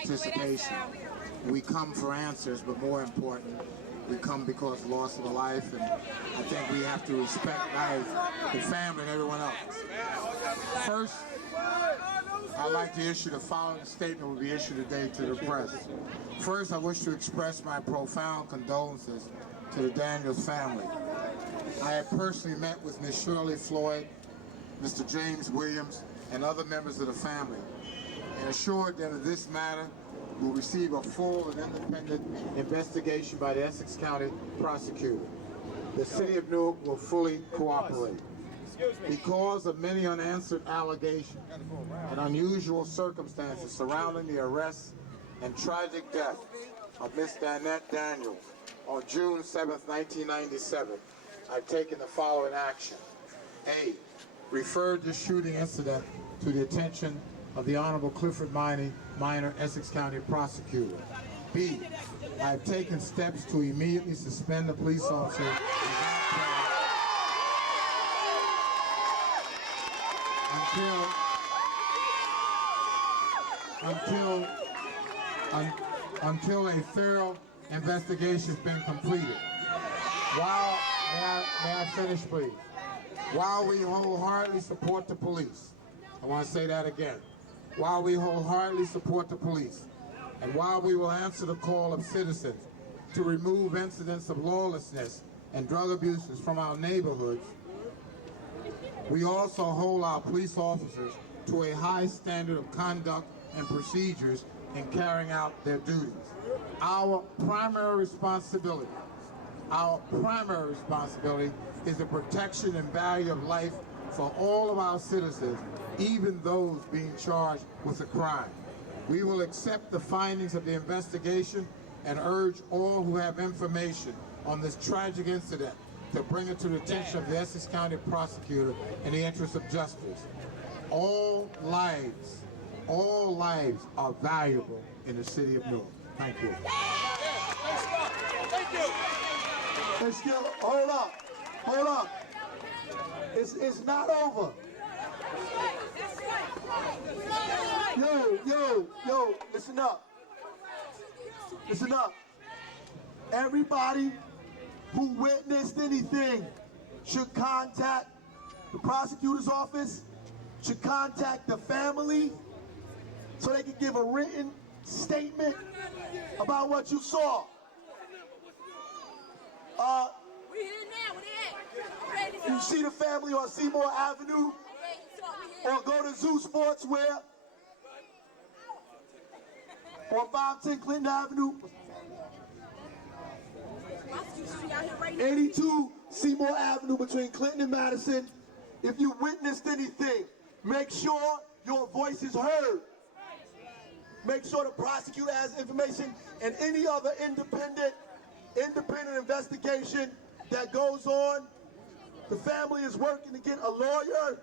participation. We come for answers, but more important, we come because of loss of a life, and I think we have to respect life, the family, and everyone else. First, I'd like to issue the following statement will be issued today to the press. First, I wish to express my profound condolences to the Daniels family. I have personally met with Ms. Shirley Floyd, Mr. James Williams, and other members of the family, and assured them that this matter will receive a full and independent investigation by the Essex County prosecutor. The City of Newark will fully cooperate. Because of many unanswered allegations and unusual circumstances surrounding the arrest and tragic death of Miss Danette Daniels on June 7, 1997, I've taken the following action. A, referred this shooting incident to the attention of the Honorable Clifford Minor, Essex County Prosecutor. B, I have taken steps to immediately suspend the police officer until a thorough investigation has been completed. May I finish, please? While we wholeheartedly support the police, I want to say that again. While we wholeheartedly support the police, and while we will answer the call of citizens to remove incidents of lawlessness and drug abuses from our neighborhoods, we also hold our police officers to a high standard of conduct and procedures in carrying out their duties. Our primary responsibility is the protection and value of life for all of our citizens, even those being charged with a crime. We will accept the findings of the investigation and urge all who have information on this tragic incident to bring it to the attention of the Essex County Prosecutor in the interest of justice. All lives are valuable in the City of Newark. Thank you. Thank you. Hold up. It's not over. Yo, listen up. Everybody who witnessed anything should contact the prosecutor's office, should contact the family so they can give a written statement about what you saw. You see the family on Seymour Avenue, or go to Zoo Sportswear, or 510 Clinton Avenue, 82 Seymour Avenue between Clinton and Madison. If you witnessed anything, make sure your voice is heard. Make sure the prosecutor has information, and any other independent investigation that goes on. The family is working to get a lawyer.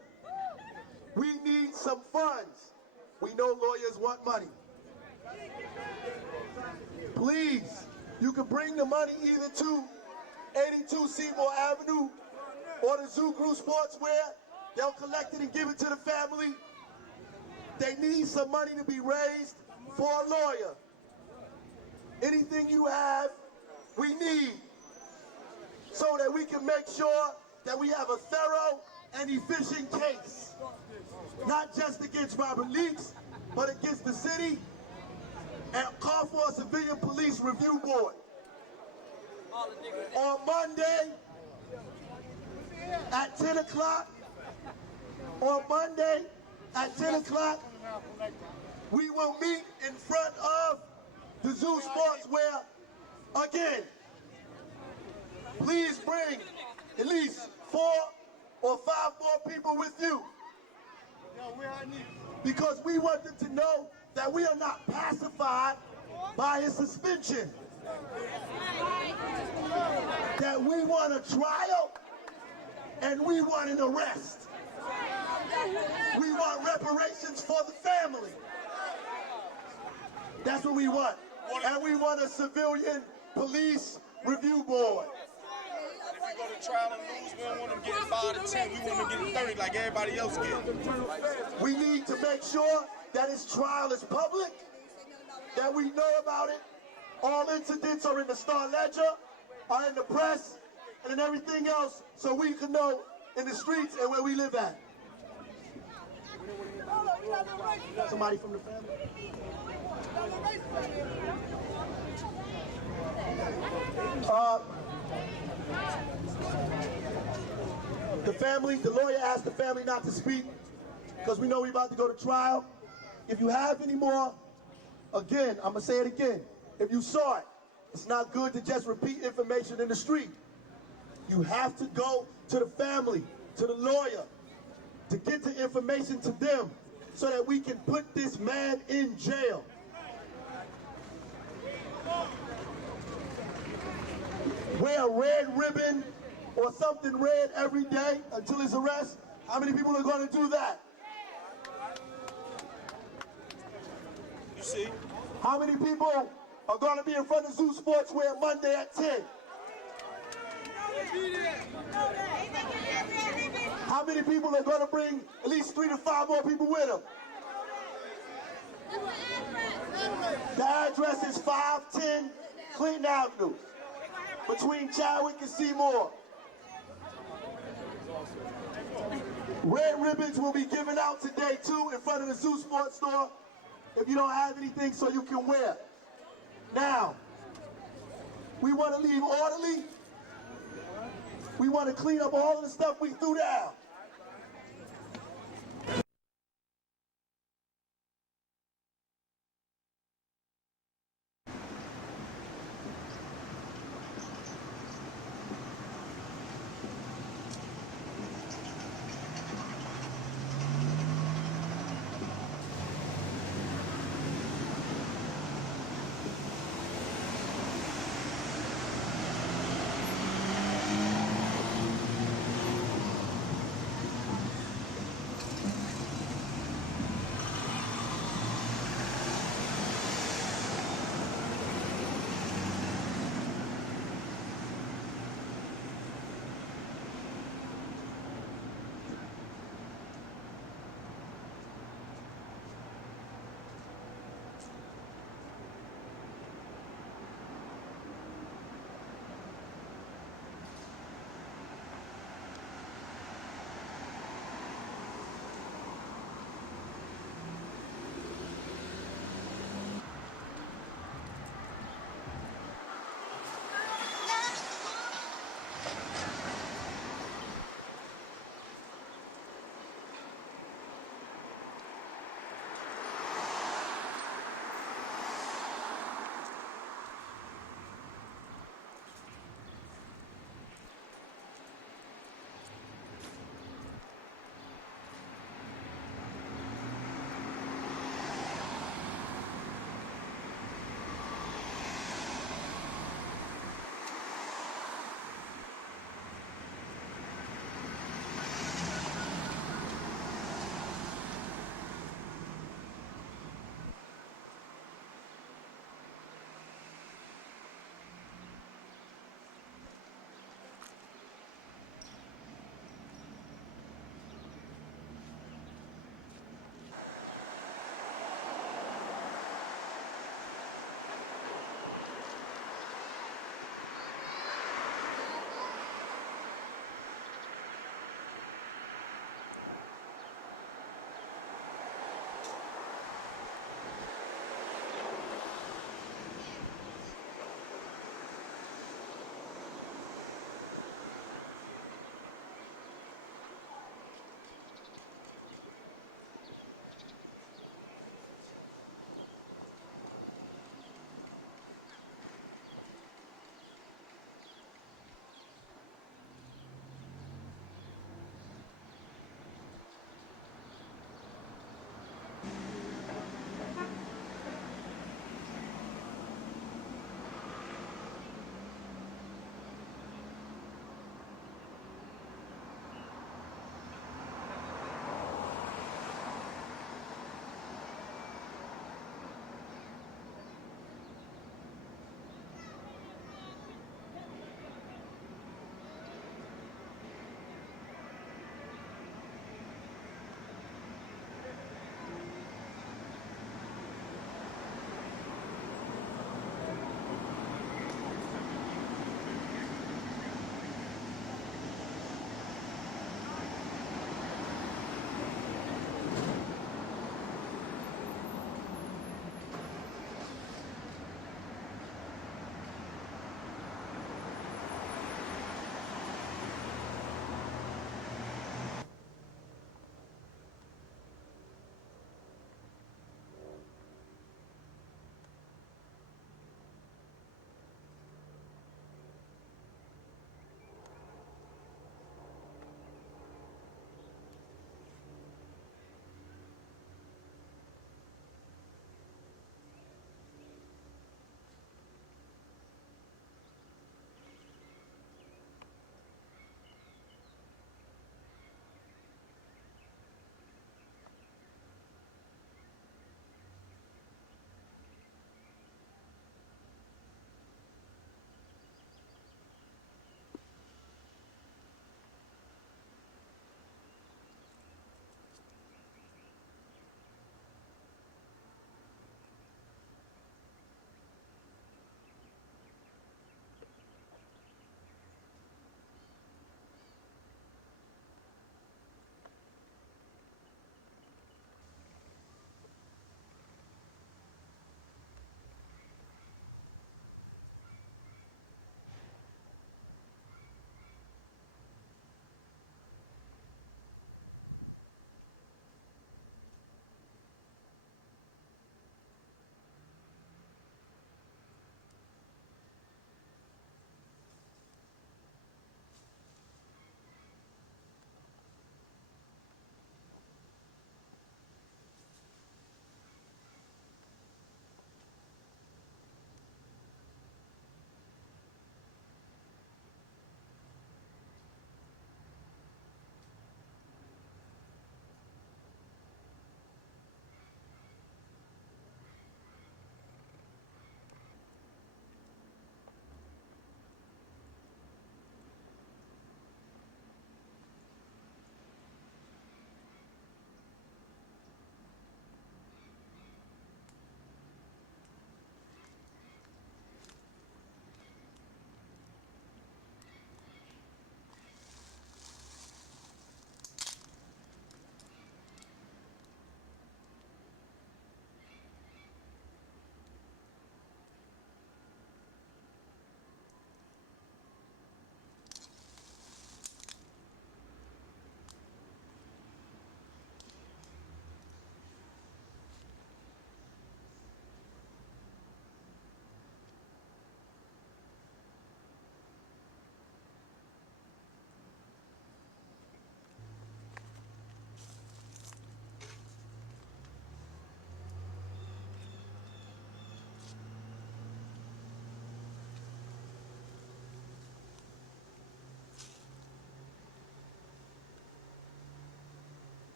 We need some funds. We know lawyers want money. Please, you can bring the money either to 82 Seymour Avenue or the Zoo Group Sportswear. They'll collect it and give it to the family. They need some money to be raised for a lawyer. Anything you have, we need, so that we can make sure that we have a thorough and efficient case. Not just against Robert Leaks, but against the city, and call for a civilian police review board. On Monday at 10 o'clock, we will meet in front of the Zoo Sportswear again. Please bring at least 4 or 5 more people with you, because we want them to know that we are not pacified by his suspension, that we want a trial and we want an arrest. We want reparations for the family. That's what we want. And we want a civilian police review board. If we go to trial and lose, we don't want them getting 5 to 10. We want them getting 30 like everybody else gets. We need to make sure that his trial is public that we know about it. All incidents are in the Star Ledger, are in the press, and in everything else, so we can know in the streets and where we live at. Somebody from the family? The lawyer asked the family not to speak because we know we're about to go to trial. If you have any more, again, I'm going to say it again. If you saw it, it's not good to just repeat information in the street. You have to go to the family, to the lawyer, to get the information to them so that we can put this man in jail. Wear a red ribbon or something red every day until his arrest. How many people are going to do that? You see? How many people are going to be in front of Zoo Sportswear Monday at 10? How many people are going to bring at least 3 to 5 more people with them? The address is 510 Clinton Avenue, between Chadwick and Seymour. Red ribbons will be given out today too in front of the Zoo Sports store if you don't have anything so you can wear. Now, we want to leave orderly. We want to clean up all of the stuff we threw down.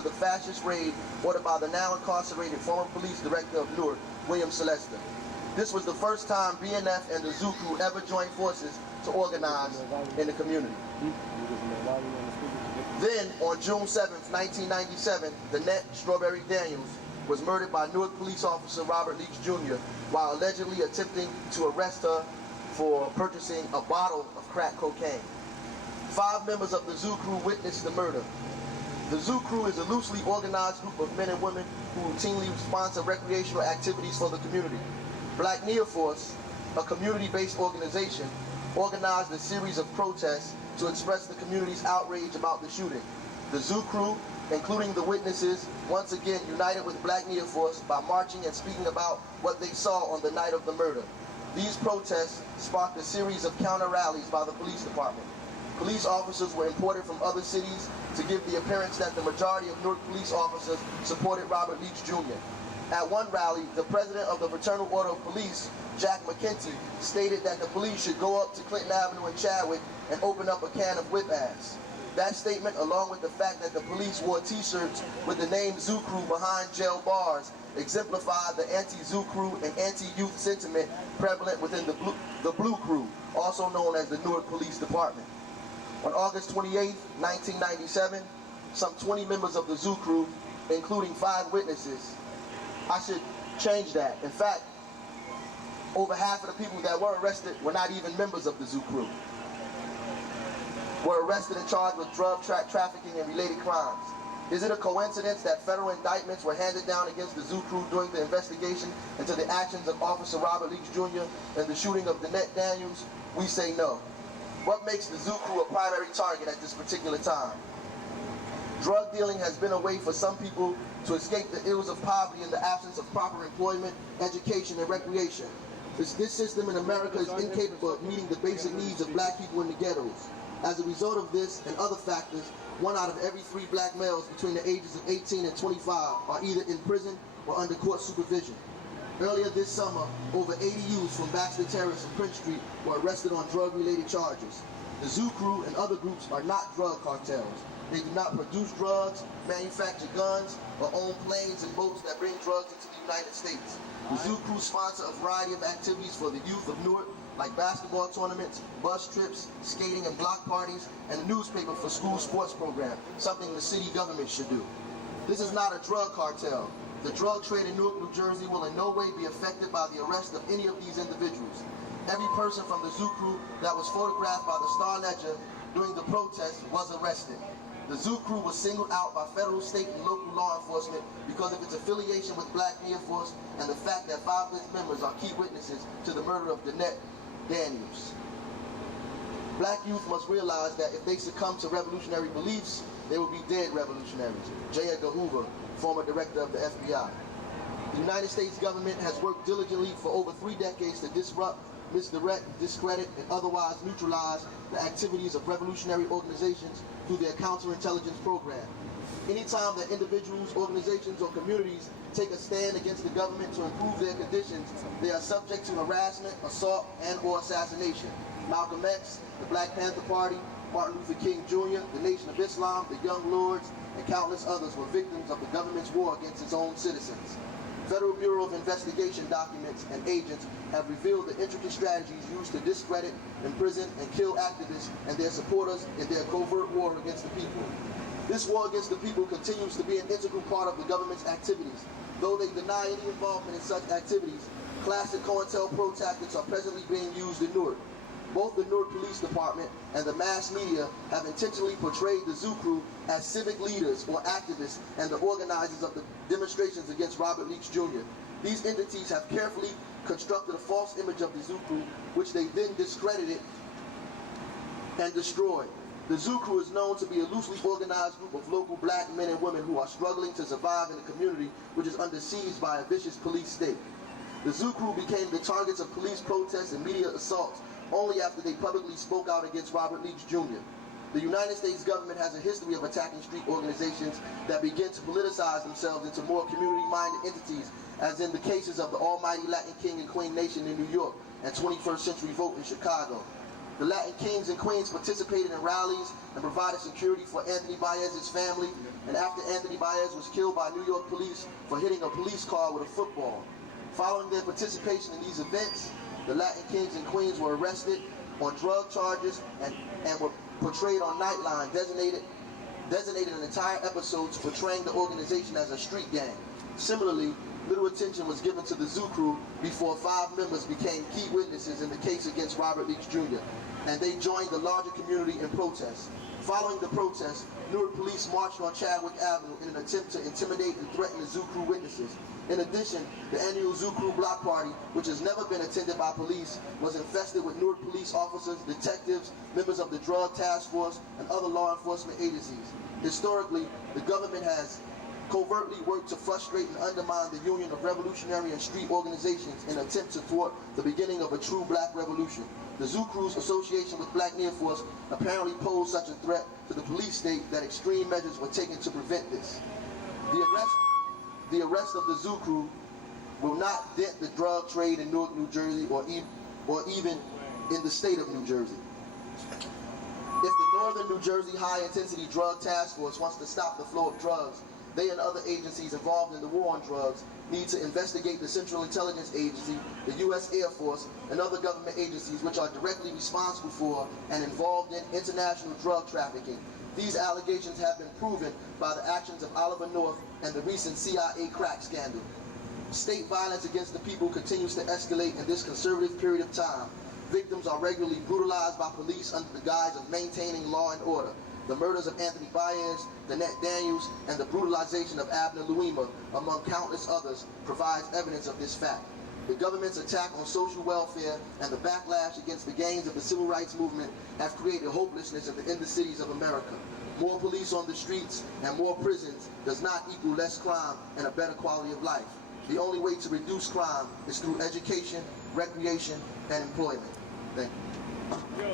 to the fascist raid ordered by the now incarcerated former police director of Newark, William Celeste. This was the first time BNF and the Zoo Crew ever joined forces to organize in the community. Then, on June 7th, 1997, Danette Strawberry Daniels was murdered by Newark police officer Robert Leaks Jr. while allegedly attempting to arrest her for purchasing a bottle of crack cocaine. 5 members of the Zoo Crew witnessed the murder. The Zoo Crew is a loosely organized group of men and women who routinely sponsor recreational activities for the community. Black NIA Force, a community-based organization, organized a series of protests to express the community's outrage about the shooting. The Zoo Crew, including the witnesses, once again united with Black NIA Force by marching and speaking about what they saw on the night of the murder. These protests sparked a series of counter-rallies by the police department. Police officers were imported from other cities to give the appearance that the majority of Newark police officers supported Robert Leaks Jr. At one rally, the president of the Fraternal Order of Police, Jack McKenty, stated that the police should go up to Clinton Avenue in Chadwick and open up a can of whip ass. That statement, along with the fact that the police wore t-shirts with the name Zoo Crew behind jail bars, exemplified the anti-Zoo Crew and anti-youth sentiment prevalent within the Blue Crew, also known as the Newark Police Department. On August 28, 1997, some 20 members of the Zoo Crew, including 5 witnesses, I should change that. In fact, over half of the people that were arrested were not even members of the Zoo Crew. Were arrested and charged with drug trafficking and related crimes. Is it a coincidence that federal indictments were handed down against the Zoo Crew during the investigation into the actions of Officer Robert Leaks Jr. and the shooting of Danette Daniels? We say no. What makes the Zoo Crew a primary target at this particular time? Drug dealing has been a way for some people to escape the ills of poverty in the absence of proper employment, education, and recreation. This system in America is incapable of meeting the basic needs of black people in the ghettos. As a result of this and other factors, 1 out of every 3 black males between the ages of 18 and 25 are either in prison or under court supervision. Earlier this summer, over 80 youths from Baxter Terrace and Prince Street were arrested on drug-related charges. The Zoo Crew and other groups are not drug cartels. They do not produce drugs, manufacture guns, or own planes and boats that bring drugs into the United States. The Zoo Crew sponsor a variety of activities for the youth of Newark, like basketball tournaments, bus trips, skating and block parties, and a newspaper for school sports program, something the city government should do. This is not a drug cartel. The drug trade in Newark, New Jersey will in no way be affected by the arrest of any of these individuals. Every person from the Zoo Crew that was photographed by the Star-Ledger during the protest was arrested. The Zoo Crew was singled out by federal, state, and local law enforcement because of its affiliation with Black NIA Force and the fact that 5 of its members are key witnesses to the murder of Danette Daniels. Black youth must realize that if they succumb to revolutionary beliefs, they will be dead revolutionaries. J. Edgar Hoover, former director of the FBI. The United States government has worked diligently for over 3 decades to disrupt, misdirect, discredit, and otherwise neutralize the activities of revolutionary organizations through their counterintelligence program. Anytime that individuals, organizations, or communities take a stand against the government to improve their conditions, they are subject to harassment, assault, and/or assassination. Malcolm X, the Black Panther Party, Martin Luther King Jr., the Nation of Islam, the Young Lords, and countless others were victims of the government's war against its own citizens. Federal Bureau of Investigation documents and agents have revealed the intricate strategies used to discredit, imprison, and kill activists and their supporters in their covert war against the people. This war against the people continues to be an integral part of the government's activities. Though they deny any involvement in such activities, classic COINTELPRO tactics are presently being used in Newark. Both the Newark Police Department and the mass media have intentionally portrayed the Zoo Crew as civic leaders or activists and the organizers of the demonstrations against Robert Leaks Jr. These entities have carefully constructed a false image of the Zoo Crew, which they then discredited and destroyed. The Zoo Crew is known to be a loosely organized group of local black men and women who are struggling to survive in a community which is under siege by a vicious police state. The Zoo Crew became the targets of police protests and media assaults only after they publicly spoke out against Robert Leaks Jr. The United States government has a history of attacking street organizations that begin to politicize themselves into more community-minded entities, as in the cases of the Almighty Latin King and Queen Nation in New York and 21st Century Vote in Chicago. The Latin kings and queens participated in rallies and provided security for Anthony Baez's family, and after Anthony Baez was killed by New York police for hitting a police car with a football. Following their participation in these events, the Latin kings and queens were arrested on drug charges and were portrayed on Nightline, designated an entire episode portraying the organization as a street gang. Similarly, little attention was given to the Zoo Crew before 5 members became key witnesses in the case against Robert Leaks Jr., and they joined the larger community in protest. Following the protest, Newark police marched on Chadwick Avenue in an attempt to intimidate and threaten the Zoo Crew witnesses. In addition, the annual Zoo Crew block party, which has never been attended by police, was infested with Newark police officers, detectives, members of the Drug Task Force, and other law enforcement agencies. Historically, the government has covertly worked to frustrate and undermine the union of revolutionary and street organizations in an attempt to thwart the beginning of a true black revolution. The Zoo Crew's association with Black Near-Force apparently posed such a threat to the police state that extreme measures were taken to prevent this. The arrest of the Zoo Crew will not dent the drug trade in Newark, New Jersey, or even in the state of New Jersey. If the Northern New Jersey High Intensity Drug Task Force wants to stop the flow of drugs, they and other agencies involved in the war on drugs need to investigate the Central Intelligence Agency, the U.S. Air Force, and other government agencies which are directly responsible for and involved in international drug trafficking. These allegations have been proven by the actions of Oliver North and the recent CIA crack scandal. State violence against the people continues to escalate in this conservative period of time. Victims are regularly brutalized by police under the guise of maintaining law and order. The murders of Anthony Baez, Danette Daniels, and the brutalization of Abner Louima, among countless others, provides evidence of this fact. The government's attack on social welfare and the backlash against the gains of the civil rights movement have created hopelessness in the inner cities of America. More police on the streets and more prisons does not equal less crime and a better quality of life. The only way to reduce crime is through education, recreation, and employment. Thank you.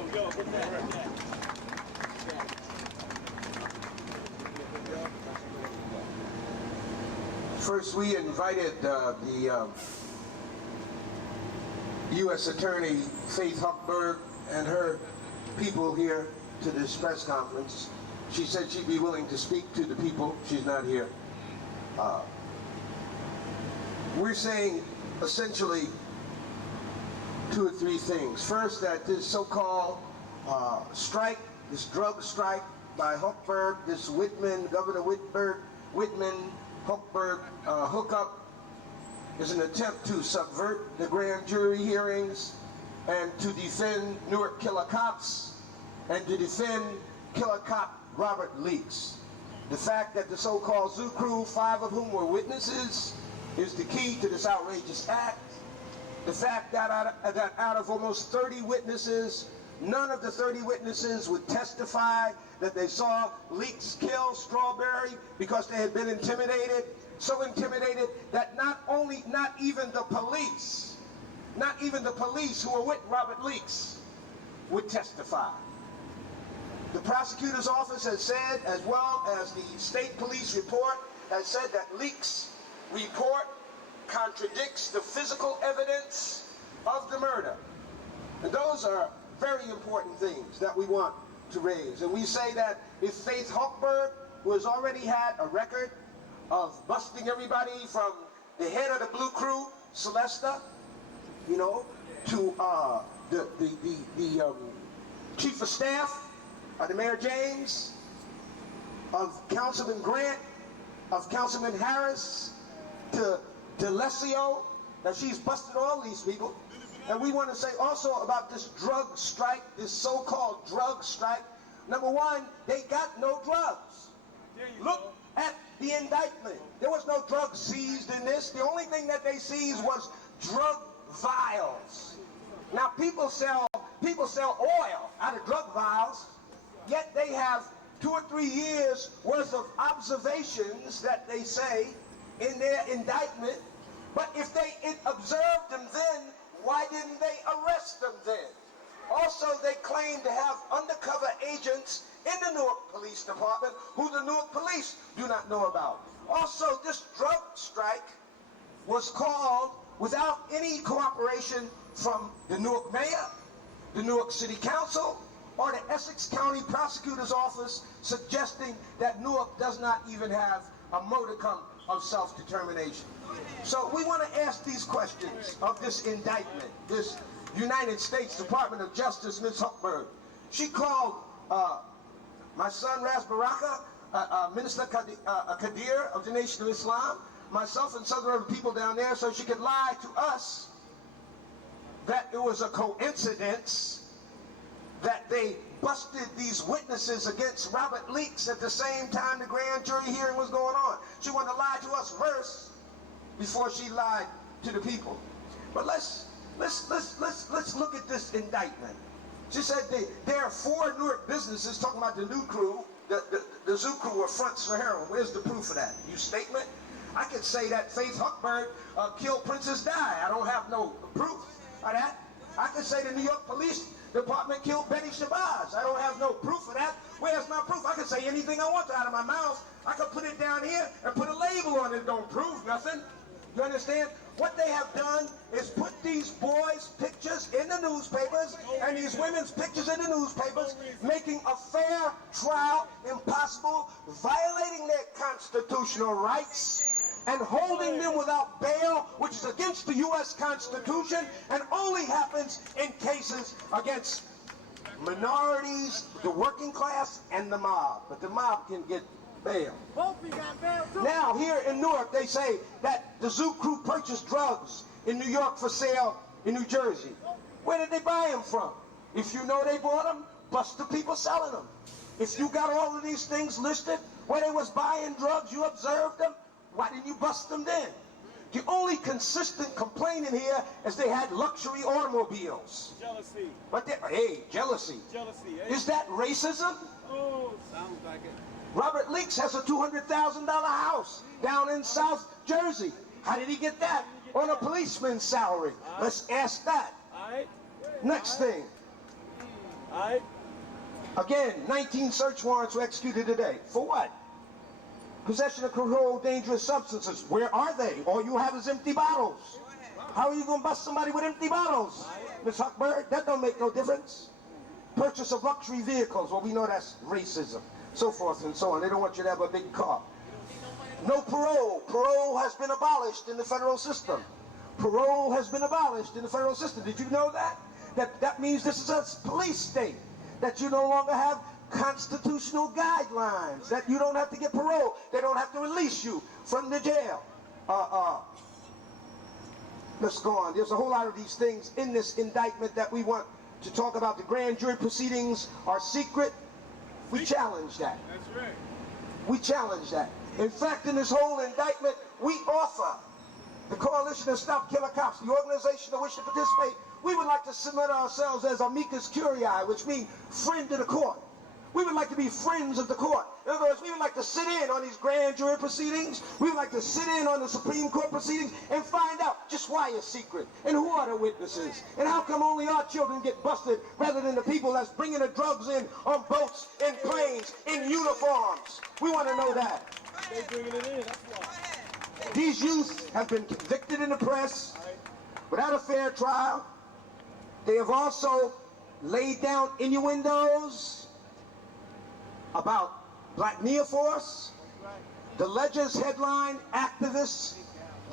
First, we invited the U.S. Attorney Faith Huckberg and her people here to this press conference. She said she'd be willing to speak to the people. She's not here. We're saying essentially 2 or 3 things. First, that this so-called strike, this drug strike by Huckberg, this Whitman, Governor Whitman, Huckberg hookup is an attempt to subvert the grand jury hearings and to defend Newark killer cops and to defend killer cop Robert Leaks. The fact that the so-called Zoo Crew, 5 of whom were witnesses, is the key to this outrageous act. The fact that out of almost 30 witnesses, none of the 30 witnesses would testify that they saw Leaks kill Strawberry because they had been intimidated, so intimidated that not even the police who were with Robert Leaks would testify. The prosecutor's office has said, as well as the state police report, has said that Leaks' report contradicts the physical evidence of the murder. And those are very important things that we want to raise. And we say that if Faith Huckberg, who has already had a record of busting everybody from the head of the Blue Crew, Celesta, you know, to the chief of staff, the Mayor James, of Councilman Grant, of Councilman Harris, to DeLessio, that she's busted all these people. And we want to say also about this drug strike, this so-called drug strike. Number one, they got no drugs. Look at the indictment. There was no drugs seized in this. The only thing that they seized was drug vials. Now people sell oil out of drug vials, yet they have 2 or 3 years worth of observations that they say in their indictment. But if they observed them then, why didn't they arrest them then? Also, they claim to have undercover agents in the Newark Police Department who the Newark Police do not know about. Also, this drug strike was called without any cooperation from the Newark Mayor, the Newark City Council or the Essex County Prosecutor's Office suggesting that Newark does not even have a modicum of self-determination. So we want to ask these questions of this indictment, this United States Department of Justice, Ms. Huckberg. She called my son, Ras Baraka, Minister Kadir of the Nation of Islam, myself and several other people down there, so she could lie to us that it was a coincidence that they busted these witnesses against Robert Leaks at the same time the grand jury hearing was going on. She wanted to lie to us first before she lied to the people. But let's look at this indictment. She said there are 4 Newark businesses, talking about the new crew, the Zoo crew were fronts for heroin. Where's the proof of that? You statement? I could say that Faith Huckberg killed Princess Di. I don't have no proof of that. I could say the New York Police Department killed Betty Shabazz. I don't have no proof of that. Where's my proof? I can say anything I want out of my mouth. I could put it down here and put a label on it. Don't prove nothing. You understand? What they have done is put these boys' pictures in the newspapers and these women's pictures in the newspapers, making a fair trial impossible, violating their constitutional rights, and holding them without bail, which is against the U.S. Constitution and only happens in cases against minorities, the working class, and the mob. But the mob can get bail. Now, here in Newark, they say that the Zoo crew purchased drugs in New York for sale in New Jersey. Where did they buy them from? If you know they bought them, bust the people selling them. If you got all of these things listed, where they was buying drugs, you observed them, why didn't you bust them then? The only consistent complaint in here is they had luxury automobiles. Jealousy. But hey, jealousy. Jealousy. Hey. Is that racism? Oh, sounds like it. Robert Leaks has a $200,000 house down in South Jersey. How did he get that? On a policeman's salary. Let's ask that. Next thing. Again, 19 search warrants were executed today. For what? Possession of controlled dangerous substances. Where are they? All you have is empty bottles. How are you going to bust somebody with empty bottles? Ms. Huckberg, that don't make no difference. Purchase of luxury vehicles. Well, we know that's racism. So forth and so on. They don't want you to have a big car. No parole. Parole has been abolished in the federal system. Parole has been abolished in the federal system. Did you know that? That means this is a police state. That you no longer have constitutional guidelines. That you don't have to get parole. They don't have to release you from the jail. Let's go on. There's a whole lot of these things in this indictment that we want to talk about. The grand jury proceedings are secret. We challenge that. That's right. We challenge that. In fact, in this whole indictment, we offer the Coalition of Stop Killer Cops, the organization that wish to participate, we would like to submit ourselves as amicus curiae, which means friend of the court. We would like to be friends of the court. In other words, we would like to sit in on these grand jury proceedings. We would like to sit in on the Supreme Court proceedings and find out just why it's secret and who are the witnesses and how come only our children get busted rather than the people that's bringing the drugs in on boats, in planes, in uniforms. We want to know that. They bringing it in, that's why. These youths have been convicted in the press without a fair trial. They have also laid down innuendos about Black NIA Force. The Ledger's headline, activists'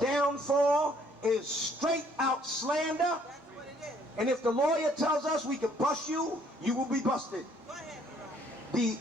downfall, is straight out slander. And if the lawyer tells us we can bust you, you will be busted. The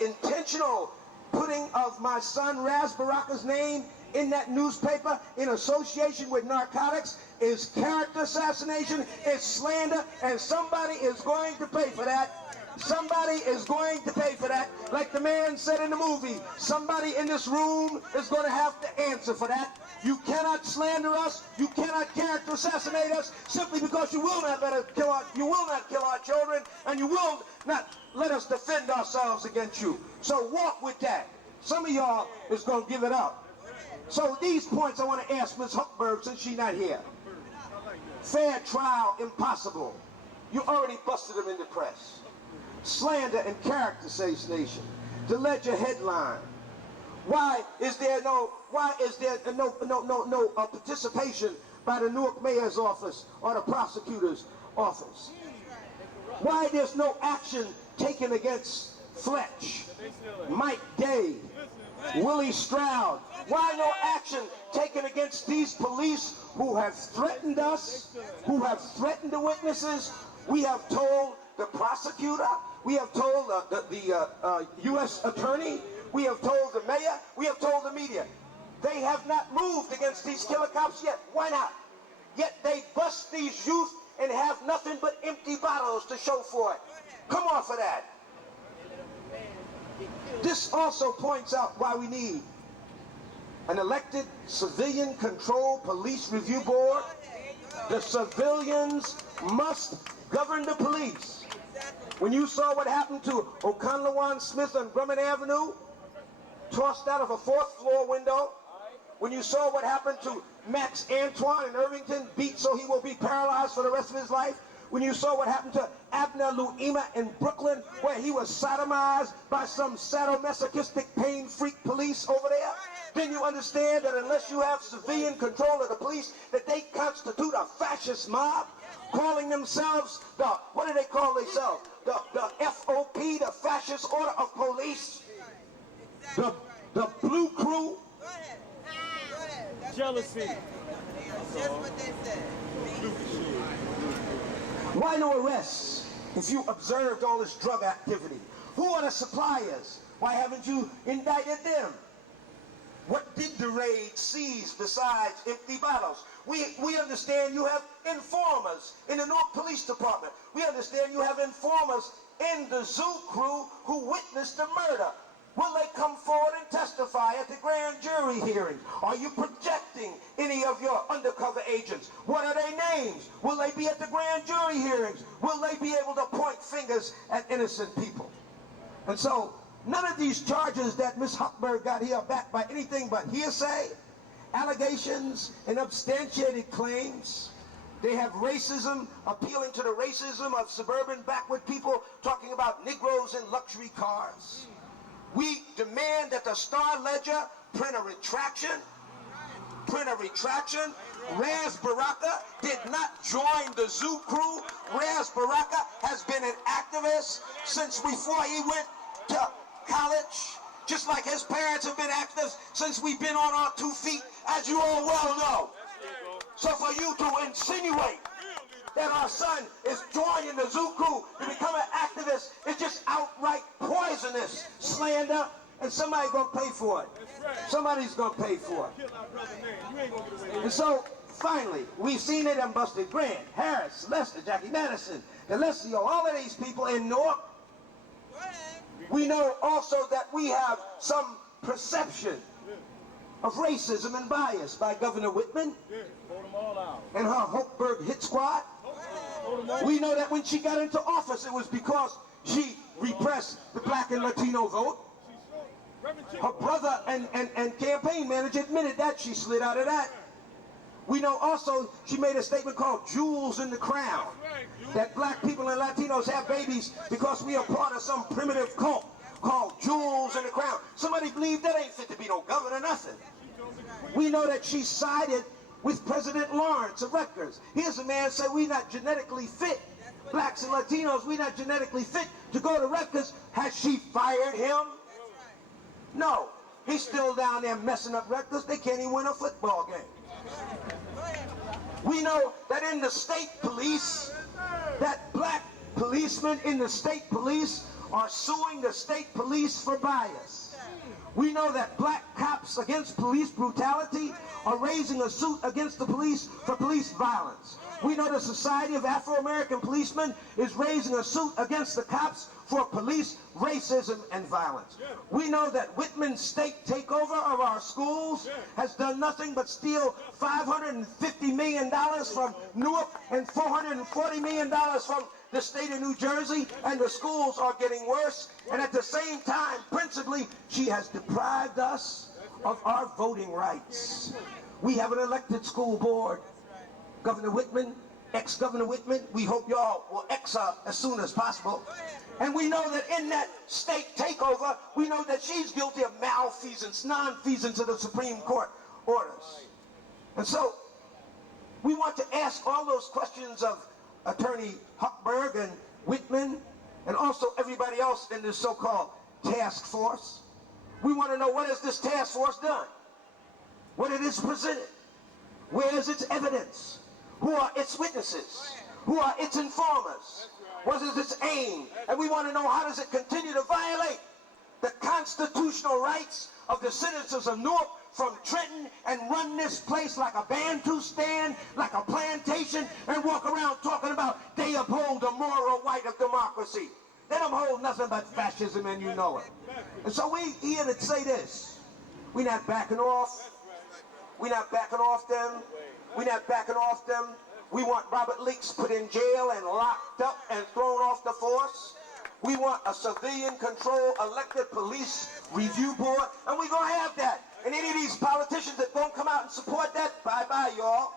intentional putting of my son Ras Baraka's name in that newspaper in association with narcotics is character assassination, is slander, and somebody is going to pay for that. Somebody is going to pay for that. Like the man said in the movie, somebody in this room is going to have to answer for that. You cannot slander us. You cannot character assassinate us simply because you will not kill our children, and you will not let us defend ourselves against you. So walk with that. Some of y'all is going to give it up. So these points I want to ask Ms. Huckberg since she's not here. Fair trial impossible. You already busted them in the press. Slander and character assassination. The Ledger headline. Why is there no participation by the Newark mayor's office or the prosecutor's office? Why there's no action taken against Fletch, Mike Day, Willie Stroud? Why no action taken against these police who have threatened us, who have threatened the witnesses? We have told the prosecutor, we have told the U.S. attorney, we have told the mayor, we have told the media. They have not moved against these killer cops yet. Why not? Yet they bust these youth and have nothing but empty bottles to show for it. Come off of that. This also points out why we need an elected civilian-controlled police review board. The civilians must govern the police. When you saw what happened to Okanlawan Smith on Grumman Avenue, tossed out of a 4th floor window, when you saw what happened to Max Antoine in Irvington, beat so he will be paralyzed for the rest of his life, when you saw what happened to Abner Luima in Brooklyn, where he was sodomized by some sadomasochistic pain freak police over there, then you understand that unless you have civilian control of the police, that they constitute a fascist mob, calling themselves the, what do they call themselves? The F.O.R.C.E, the Fascist Order of Police, the Blue Crew. Jealousy. That's just what they said. Why no arrests if you observed all this drug activity? Who are the suppliers? Why haven't you indicted them? What did the raid seize besides empty bottles? We understand you have informers in the Newark Police Department. We understand you have informers in the zoo crew who witnessed the murder. Will they come forward and testify at the grand jury hearing? Are you projecting any of your undercover agents? What are their names? Will they be at the grand jury hearings? Will they be able to point fingers at innocent people? And so, none of these charges that Ms. Hochberg got here are backed by anything but hearsay, allegations, and substantiated claims. They have racism, appealing to the racism of suburban backward people, talking about Negroes in luxury cars. We demand that the Star-Ledger print a retraction. Raz Baraka did not join the zoo crew. Raz Baraka has been an activist since before he went to college, just like his parents have been activists since we've been on our 2 feet, as you all well know. So for you to insinuate that our son is joining the zoo crew to become an activist is just outright poisonous slander, and somebody's gonna pay for it. Somebody's gonna pay for it. And so, finally, we've seen it in Busted Grant, Harris, Lester, Jackie Madison, D'Alessio, all of these people in Newark. We know also that we have some perception of racism and bias by Governor Whitman and her Hochberg hit squad. We know that when she got into office, it was because she repressed the black and Latino vote. Her brother and campaign manager admitted that. She slid out of that. We know also she made a statement called Jewels in the Crown, that black people and Latinos have babies because we are part of some primitive cult called Jewels in the Crown. Somebody believe that ain't fit to be no governor, nothing. We know that she sided with President Lawrence of Rutgers. Here's a man said we not genetically fit, blacks and Latinos, we not genetically fit to go to Rutgers. Has she fired him? No. He's still down there messing up Rutgers. They can't even win a football game. We know that in the state police, that black policemen in the state police are suing the state police for bias. We know that black cops against police brutality are raising a suit against the police for police violence. We know the Society of Afro-American Policemen is raising a suit against the cops for police racism and violence. We know that Whitman's state takeover of our schools has done nothing but steal $550 million from Newark and $440 million from the state of New Jersey, and the schools are getting worse. And at the same time, principally, she has deprived us of our voting rights. We have an elected school board. Governor Whitman, ex-Governor Whitman, we hope y'all will ex her as soon as possible. And we know that in that state takeover, we know that she's guilty of malfeasance, non-feasance of the Supreme Court orders. And so, We want to ask all those questions of Attorney Huckberg and Whitman and also everybody else in this so-called task force. We want to know, what has this task force done? What it is presented? Where is its evidence? Who are its witnesses? Who are its informers? What is its aim? And we want to know, how does it continue to violate the constitutional rights of the citizens of Newark from Trenton and run this place like a Bantustan, like a plantation, and walk around talking about they uphold the moral right of democracy. They don't hold nothing but fascism, and you know it. And so we here to say this: we're not backing off. We're not backing off them. We're not backing off them. We want Robert Leaks put in jail and locked up and thrown off the force. We want a civilian-controlled elected police review board, and we're going to have that. And any of these politicians that don't come out and support that, bye-bye, y'all.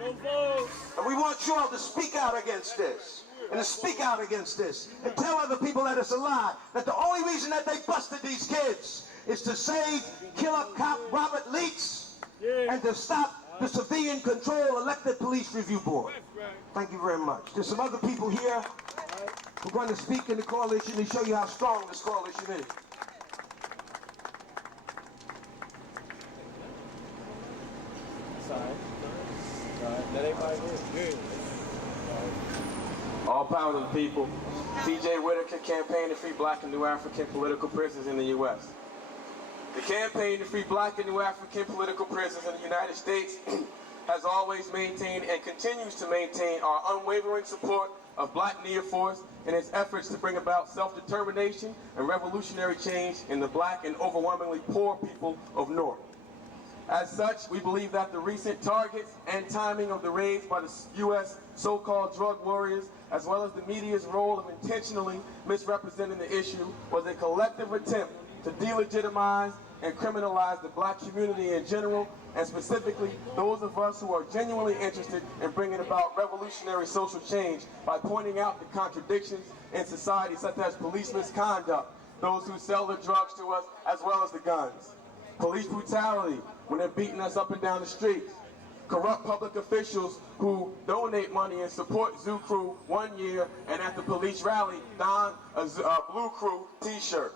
And we want y'all to speak out against this, and to speak out against this, and tell other people that it's a lie, that the only reason that they busted these kids is to save killer cop Robert Leaks and to stop the civilian-controlled elected police review board. Thank you very much. There's some other people here who are going to speak in the coalition and show you how strong this coalition is. All power to the people. T.J. Whitaker, campaign to free black and new African political prisoners in the U.S. The campaign to free black and new African political prisoners in the United States has always maintained and continues to maintain our unwavering support of Black NIA Force in its efforts to bring about self-determination and revolutionary change in the black and overwhelmingly poor people of Newark. As such, we believe that the recent targets and timing of the raids by the U.S. so-called drug warriors, as well as the media's role of intentionally misrepresenting the issue, was a collective attempt to delegitimize and criminalize the black community in general, and specifically those of us who are genuinely interested in bringing about revolutionary social change by pointing out the contradictions in society, such as police misconduct, those who sell the drugs to us, as well as the guns. Police brutality when they're beating us up and down the streets. Corrupt public officials who donate money and support Zoo Crew 1 year and at the police rally don a Blue Crew t-shirt.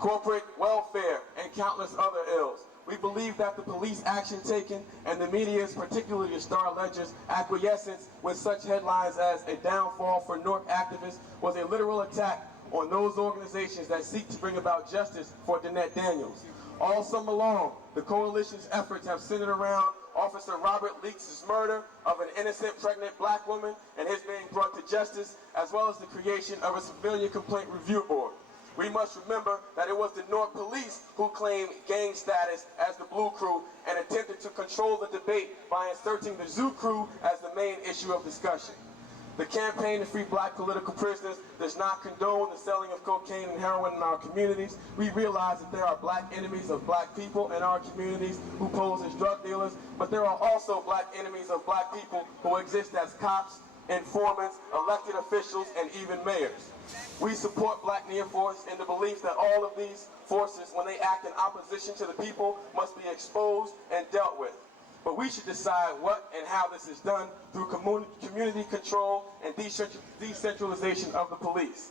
Corporate welfare and countless other ills. We believe that the police action taken and the media's, particularly the Star Ledger's, acquiescence with such headlines as a downfall for Newark activists was a literal attack on those organizations that seek to bring about justice for Danette Daniels. All summer long, the coalition's efforts have centered around Officer Robert Leaks' murder of an innocent pregnant black woman and his being brought to justice, as well as the creation of a civilian complaint review board. We must remember that it was the Newark police who claimed gang status as the Blue Crew and attempted to control the debate by inserting the Zoo Crew as the main issue of discussion. The campaign to free black political prisoners does not condone the selling of cocaine and heroin in our communities. We realize that there are black enemies of black people in our communities who pose as drug dealers, but there are also black enemies of black people who exist as cops, informants, elected officials, and even mayors. We support Black NIA Force in the belief that all of these forces, when they act in opposition to the people, must be exposed and dealt with. But we should decide what and how this is done through community control and decentralization of the police.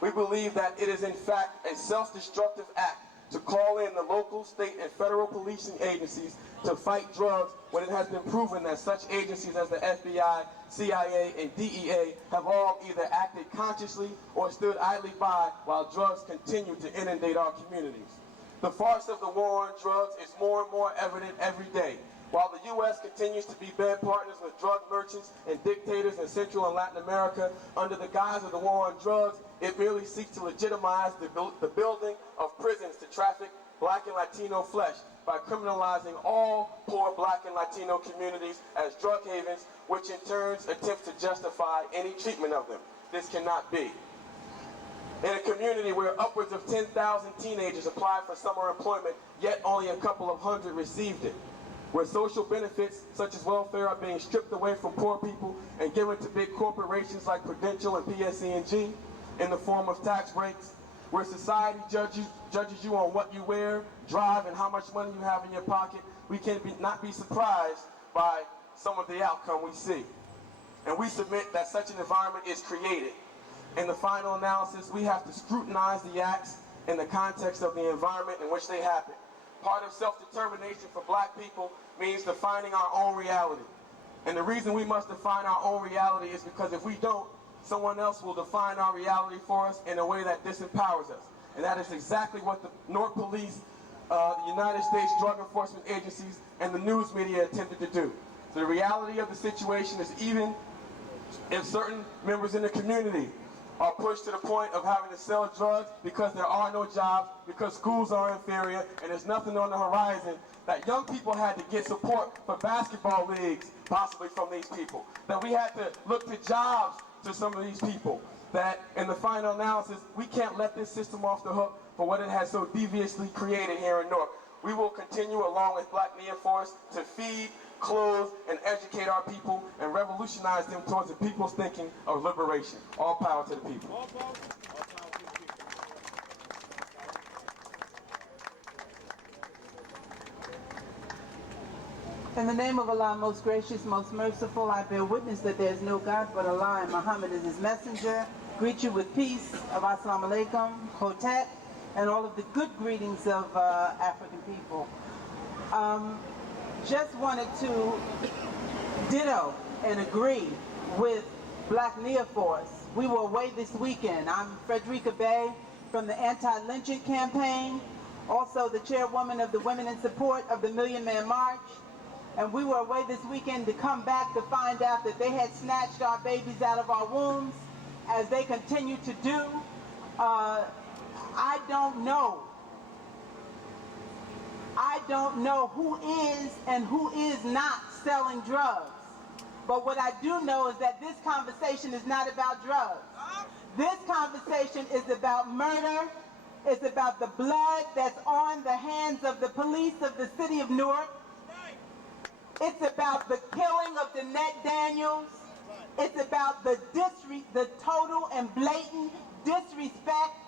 We believe that it is in fact a self-destructive act to call in the local, state, and federal policing agencies to fight drugs when it has been proven that such agencies as the FBI, CIA, and DEA have all either acted consciously or stood idly by while drugs continue to inundate our communities. The farce of the war on drugs is more and more evident every day. While the U.S. continues to be bad partners with drug merchants and dictators in Central and Latin America under the guise of the war on drugs, it merely seeks to legitimize the building of prisons to traffic black and Latino flesh by criminalizing all poor black and Latino communities as drug havens, which in turn attempts to justify any treatment of them. This cannot be. In a community where upwards of 10,000 teenagers applied for summer employment, yet only a couple of hundred received it. Where social benefits such as welfare are being stripped away from poor people and given to big corporations like Prudential and PSE&G in the form of tax breaks, where society judges you on what you wear, drive, and how much money you have in your pocket, we can not be surprised by some of the outcome we see. And we submit that such an environment is created. In the final analysis, we have to scrutinize the acts in the context of the environment in which they happen. Part of self-determination for black people means defining our own reality. And the reason we must define our own reality is because if we don't, someone else will define our reality for us in a way that disempowers us. And that is exactly what the Newark Police, the United States Drug Enforcement Agencies, and the news media attempted to do. So the reality of the situation is even if certain members in the community are pushed to the point of having to sell drugs because there are no jobs, because schools are inferior, and there's nothing on the horizon, that young people had to get support for basketball leagues, possibly from these people. That we had to look to jobs to some of these people. That in the final analysis, we can't let this system off the hook for what it has so deviously created here in Newark. We will continue along with Black NIA F.O.R.C.E. to feed, clothe, and educate our people and revolutionize them towards the people's thinking of liberation. All power to the people. All power to the people. In the name of Allah, most gracious, most merciful, I bear witness that there is no God but Allah and Muhammad is his messenger. Greet you with peace of Assalamu alaikum, Hotet, and all of the good greetings of African people. Just wanted to ditto and agree with Black NIA Force. We were away this weekend. I'm Frederica Bay from the Anti-Lynching Campaign, also the chairwoman of the Women in Support of the Million Man March. And we were away this weekend to come back to find out that they had snatched our babies out of our wombs, as they continue to do. I don't know who is and who is not selling drugs. But what I do know is that this conversation is not about drugs. This conversation is about murder. It's about the blood that's on the hands of the police of the city of Newark. It's about the killing of Danette Daniels. It's about the total and blatant disrespect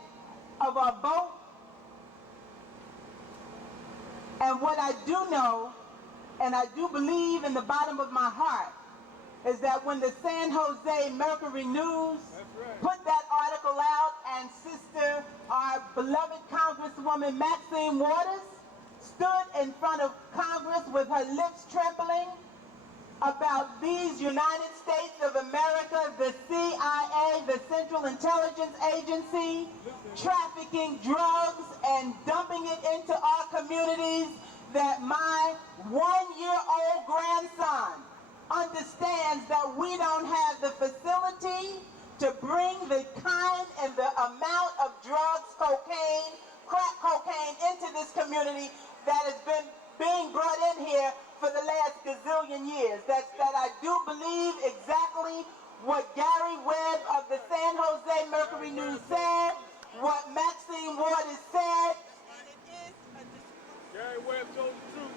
of our vote. And what I do know, and I do believe in the bottom of my heart, is that when the San Jose Mercury News put that article out, and sister, our beloved Congresswoman Maxine Waters, stood in front of Congress with her lips trembling about these United States of America, the CIA, the Central Intelligence Agency, trafficking drugs and dumping it into our communities, that my one-year-old grandson understands that we don't have the facility to bring the kind and the amount of drugs, cocaine, crack cocaine into this community that has been being brought in here for the last gazillion years. That I do believe exactly what Gary Webb of the San Jose Mercury News said, what Maxine Waters said. Gary Webb told the truth.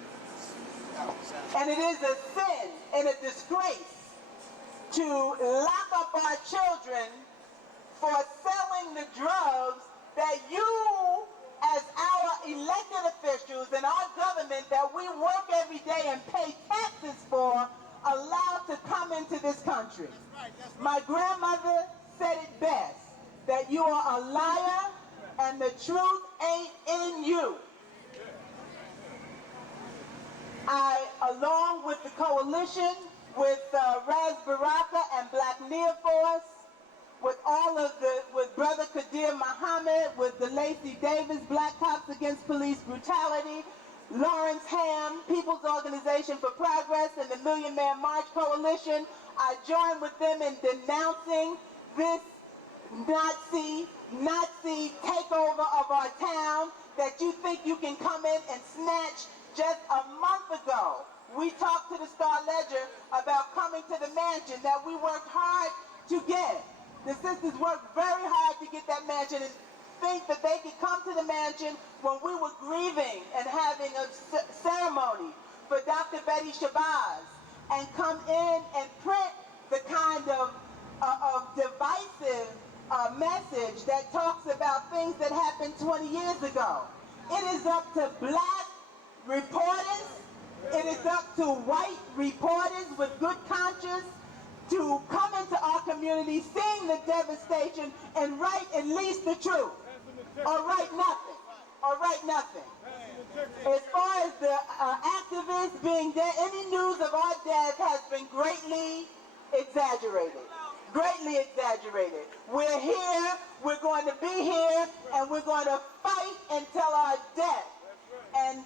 And it is a sin and a disgrace to lock up our children for selling the drugs that you, as our elected officials and our government that we work every day and pay taxes for, allowed to come into this country. That's right. My grandmother said it best, that you are a liar and the truth ain't in you. I, along with the coalition, with Raz Baraka and Black NIA Force, with Brother Qadir Muhammad, with the Lacey Davis Black Cops Against Police Brutality, Lawrence Ham, People's Organization for Progress, and the Million Man March Coalition, I join with them in denouncing this Nazi takeover of our town, that you think you can come in and snatch. Just a month ago, we talked to the Star-Ledger about coming to the mansion that we worked hard to get. The sisters worked very hard to get that mansion and think that they could come to the mansion when we were grieving and having a ceremony for Dr. Betty Shabazz, and come in and print the kind of divisive message that talks about things that happened 20 years ago. It is up to black reporters It is up to white reporters with good conscience to come into our community, seeing the devastation, and write at least the truth, or write nothing, or write nothing. As far as the activists being dead, any news of our death has been greatly exaggerated. Greatly exaggerated. We're here, we're going to be here, and we're going to fight until our death. And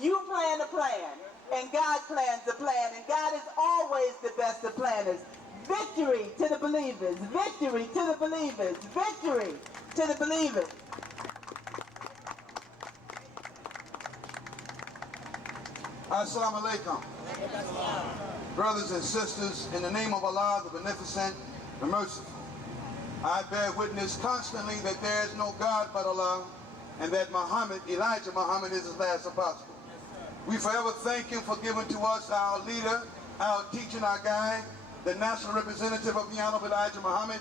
you plan a plan, and God plans a plan, and God is always the best of planners. Victory to the believers, victory to the believers, victory to the believers. Assalamu alaikum. Brothers and sisters, in the name of Allah, the Beneficent, the Merciful, I bear witness constantly that there is no God but Allah, and that Elijah Muhammad, is his last apostle. We forever thank him for giving to us our leader, our teacher, our guide, the national representative of the Honorable Elijah Muhammad,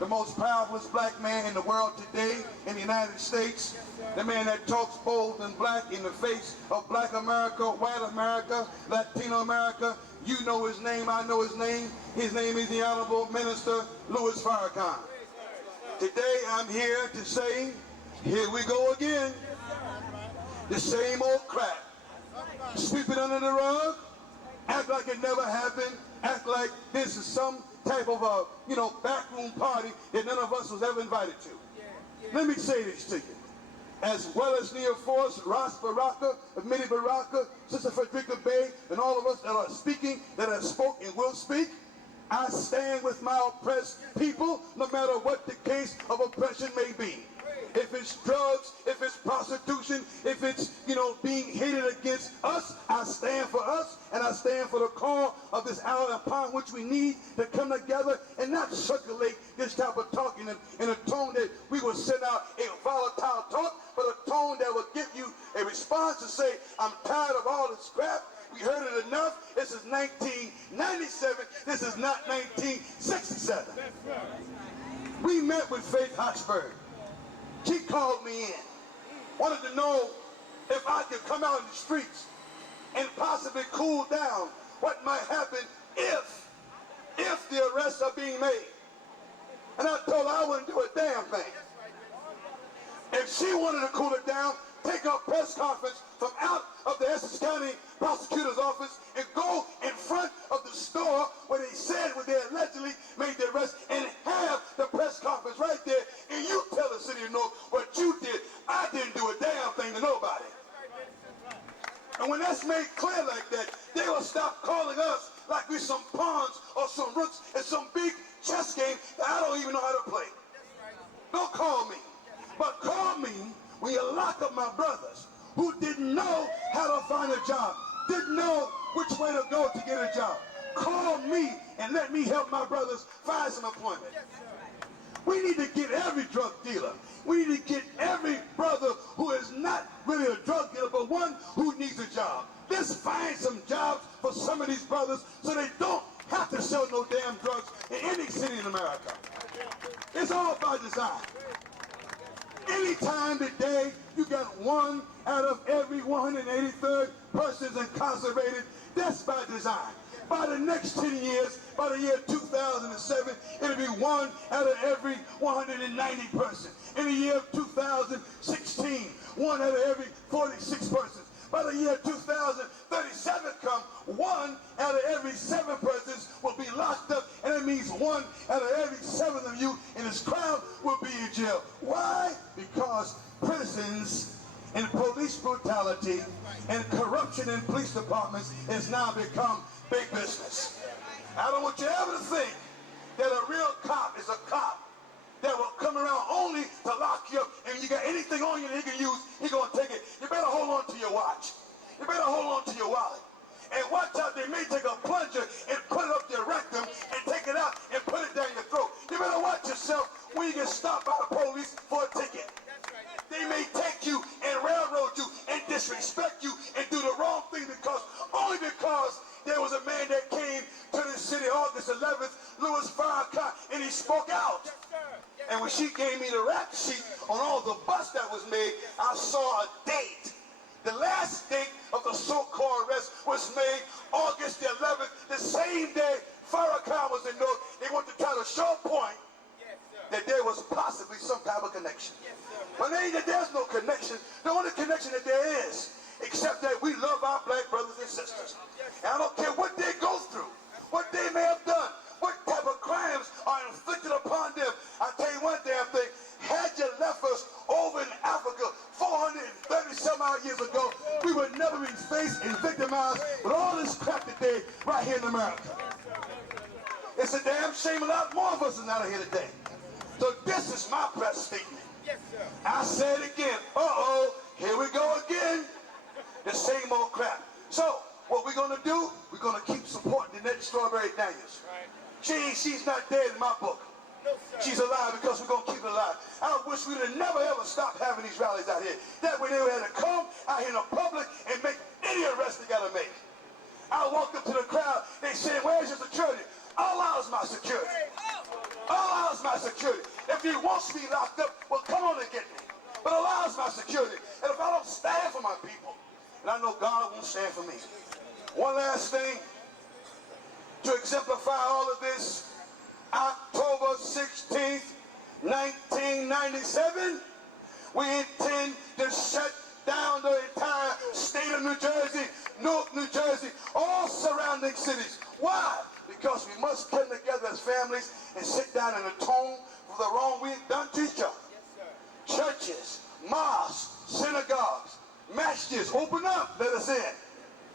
the most powerful black man in the world today in the United States, the man that talks bold and black in the face of black America, white America, Latino America. You know his name, I know his name. His name is the Honorable Minister Louis Farrakhan. Today I'm here to say, here we go again. The same old crap. Sweep it under the rug, act like it never happened, act like this is some type of a, backroom party that none of us was ever invited to. Let me say this to you. As well as NIA F.O.R.C.E, Ross Baraka, Mini Baraka, Sister Frederica Bay, and all of us that are speaking, that have spoke and will speak, I stand with my oppressed people, no matter what the case of oppression may be. If it's drugs, if it's prostitution, if it's, being hated against us, I stand for us, and I stand for the call of this hour upon which we need to come together and not circulate this type of talk in a tone that we will send out a volatile talk, but a tone that will give you a response to say, I'm tired of all this crap. We heard it enough. This is 1997. This is not 1967. We met with Faith Hochberg. She called me in, wanted to know if I could come out in the streets and possibly cool down what might happen if the arrests are being made. And I told her I wouldn't do a damn thing. If she wanted to cool it down, take a press conference from out of the Essex County Prosecutor's Office and go in front of the store where they said where they allegedly made the arrest and have the press conference right there, and you tell the city of Newark what you did. I didn't do a damn thing to nobody. And when that's made clear like that, they will stop calling us like we're some pawns or some rooks in some big chess game that I don't even know how to play. Don't call me. But call me when you lock up my brothers who didn't know how to find a job, didn't know which way to go to get a job. Call me and let me help my brothers find some employment. We need to get every drug dealer. We need to get every brother who is not really a drug dealer, but one who needs a job. Let's find some jobs for some of these brothers so they don't have to sell no damn drugs in any city in America. It's all by design. Anytime today you got 1 out of every 183rd persons incarcerated, that's by design. By the next 10 years, by the year 2007, it'll be 1 out of every 190 persons. In the year 2016, 1 out of every 46 persons. By the year 2037 come, 1 out of every 7 persons will be locked up, and it means 1 out of every 7 of you in this crowd will be in jail. Why? Because prisons and police brutality and corruption in police departments has now become big business. I don't want you ever to think that a real cop is a cop that will come around only to lock you up, and when you got anything on you that he can use, he's going to take it. You better hold on to your watch. You better hold on to your wallet. And watch out, they may take a plunger and put it up your rectum and take it out and put it down your throat. You better watch yourself when you get stopped by the police for a ticket. They may take you and railroad you and disrespect you and do the wrong thing only because there was a man that came to this city August 11th, Louis Farrakhan, and he spoke out. And when she gave me the rap sheet on all the bust that was made, I saw a date. The last date of the the so-called arrest was made August the 11th, the same day Farrakhan was in Newark. They want to try to show a point that there was possibly some type of connection. But there's no connection. The only connection that there is, except that we love our black brothers and sisters. And I don't care what they go through, what they may have done, what type of crimes are inflicted upon them. I'll tell you one damn thing. Had you left us over in Africa 430-some odd years ago, we would never be faced and victimized with all this crap today right here in America. It's a damn shame a lot more of us are not here today. So this is my press statement. I say it again. Uh-oh, here we go again. The same old crap. So what we're going to do, we're going to keep supporting Danette Strawberry Daniels. She's not dead in my book. She's alive because we're going to keep her alive. I wish we'd have never ever stopped having these rallies out here. That way they would have to come out here in the public and make any arrest they got to make. I walked up to the crowd. They said, where's your security? Allah's my security. Allah's my security. If you want me locked up, well, come on and get me. But Allah's my security. And if I don't stand for my people, and I know God won't stand for me. One last thing to exemplify all of this. October 16th, 1997, we intend to shut down the entire state of New Jersey, Newark, New Jersey, all surrounding cities. Why? Because we must come together as families and sit down and atone for the wrong we've done to each other. Churches, mosques, synagogues, masjids, open up, let us in.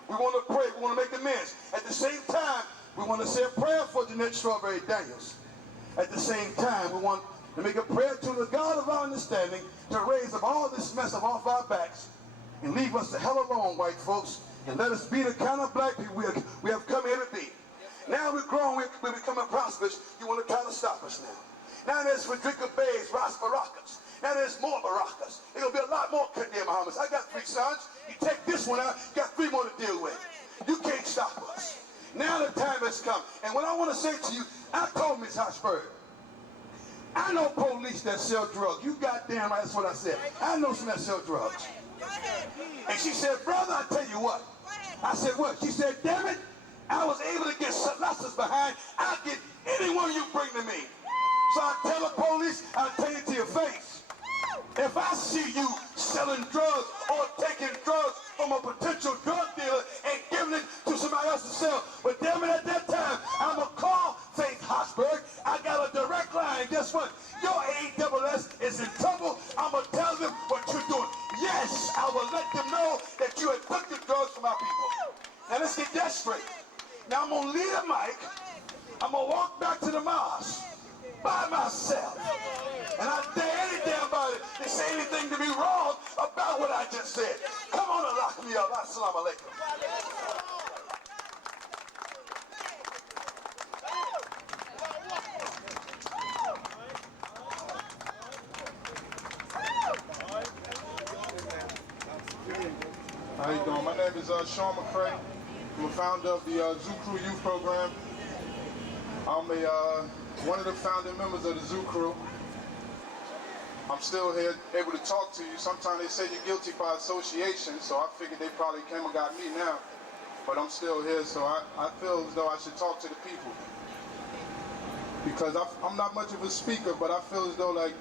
We want to pray, we want to make amends. At the same time, we want to say a prayer for Danette Strawberry Daniels. At the same time, we want to make a prayer to the God of our understanding to raise up all this mess up off our backs and leave us the hell alone, white folks, and let us be the kind of black people we have come here to be. Now we're grown, we're becoming prosperous. You want to try to stop us now. Now there's Frederica Bay's Barakas. Now there's more Barakas. There's going to be a lot more Kanye Muhammad's. I got 3 sons. You take this one out, you got 3 more to deal with. You can't stop us. Now the time has come. And what I want to say to you, I told Ms. Hochberg, I know police that sell drugs. You goddamn right, that's what I said. I know some that sell drugs. And she said, brother, I tell you what. I said, what? She said, damn it, I was able to get Salassas behind. I'll get anyone you bring to me. So I tell the police, I'll tell you to your face. If I see you selling drugs or taking drugs from a potential drug dealer and giving it to somebody else to sell, but damn it, at that time, I'm going to call Faith Hochberg. I got a direct line. Guess what? Your ASS is in trouble. I'm going to tell them what you're doing. Yes, I will let them know that you had took the drugs from our people. Now let's get that straight. Now I'm going to leave the mic. I'm going to walk back to the mosque by myself. And I dare any damn body to say anything to me wrong about what I just said. Come on and lock me up. Assalamu alaikum. How you doing? My name is Sean McCray. I'm a founder of the Zoo Crew Youth Program. I'm one of the founding members of the Zoo Crew. I'm still here, able to talk to you. Sometimes they say you're guilty by association, so I figured they probably came and got me now. But I'm still here, so I feel as though I should talk to the people. Because I'm not much of a speaker, but I feel as though like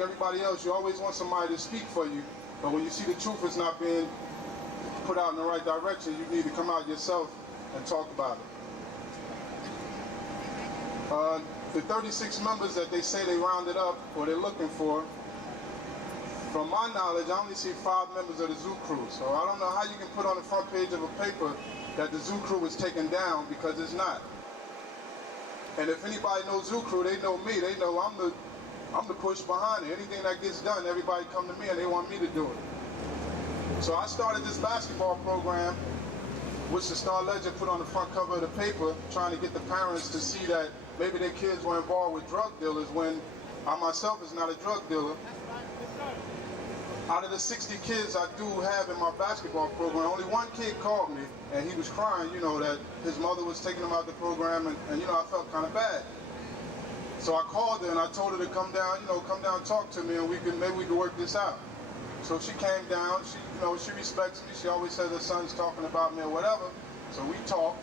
everybody else, you always want somebody to speak for you. But when you see the truth is not being put out in the right direction, you need to come out yourself and talk about it. The 36 members that they say they rounded up, or they're looking for, from my knowledge, I only see 5 members of the Zoo Crew. So I don't know how you can put on the front page of a paper that the Zoo Crew was taken down, because it's not. And if anybody knows Zoo Crew, they know me. They know I'm the push behind it. Anything that gets done, everybody come to me and they want me to do it. So I started this basketball program, which the Star Ledger put on the front cover of the paper, trying to get the parents to see that maybe their kids were involved with drug dealers, when I myself is not a drug dealer. Out of the 60 kids I do have in my basketball program, only 1 kid called me, and he was crying, you know, that his mother was taking him out the program, and you know, I felt kind of bad. So I called her and I told her to come down, you know, come down and talk to me, and maybe we could work this out. So she came down, she respects me, she always says her son's talking about me or whatever, so we talk,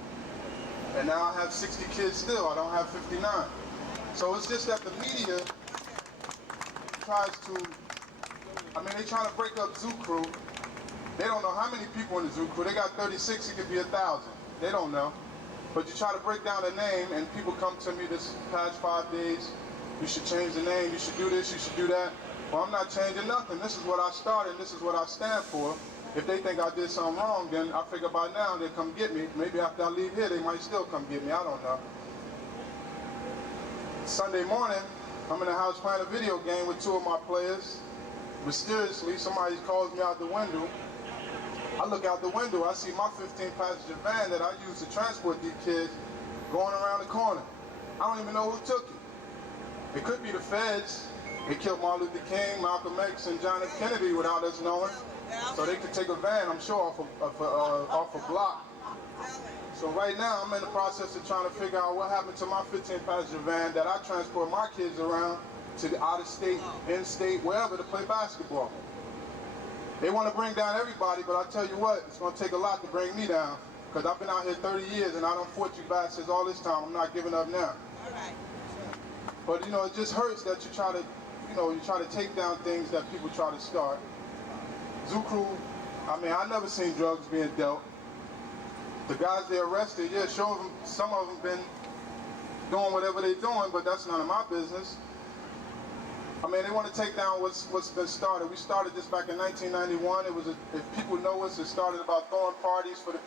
and now I have 60 kids still, I don't have 59. So it's just that the media tries to, they trying to break up Zoo Crew. They don't know how many people in the Zoo Crew, they got 36, it could be 1,000, they don't know. But you try to break down the name, and people come to me this past 5 days, you should change the name, you should do this, you should do that. Well, I'm not changing nothing. This is what I started, this is what I stand for. If they think I did something wrong, then I figure by now they'll come get me. Maybe after I leave here, they might still come get me, I don't know. Sunday morning, I'm in the house playing a video game with 2 of my players. Mysteriously, somebody calls me out the window. I look out the window, I see my 15-passenger van that I use to transport these kids going around the corner. I don't even know who took it. It could be the feds. They killed Martin Luther King, Malcolm X, and John F. Kennedy without us knowing. So they could take a van, I'm sure, off a block. So right now, I'm in the process of trying to figure out what happened to my 15-passenger van that I transport my kids around to the out-of-state, in-state, wherever to play basketball. They want to bring down everybody, but I tell you what, it's going to take a lot to bring me down. Because I've been out here 30 years and I done fought you bastards all this time. I'm not giving up now. But it just hurts that you try to take down things that people try to start. Zoo Crew, I never seen drugs being dealt. The guys they arrested, yeah, sure, some of them been doing whatever they're doing, but that's none of my business. They want to take down what's been started. We started this back in 1991. If people know us, it started about throwing parties for the,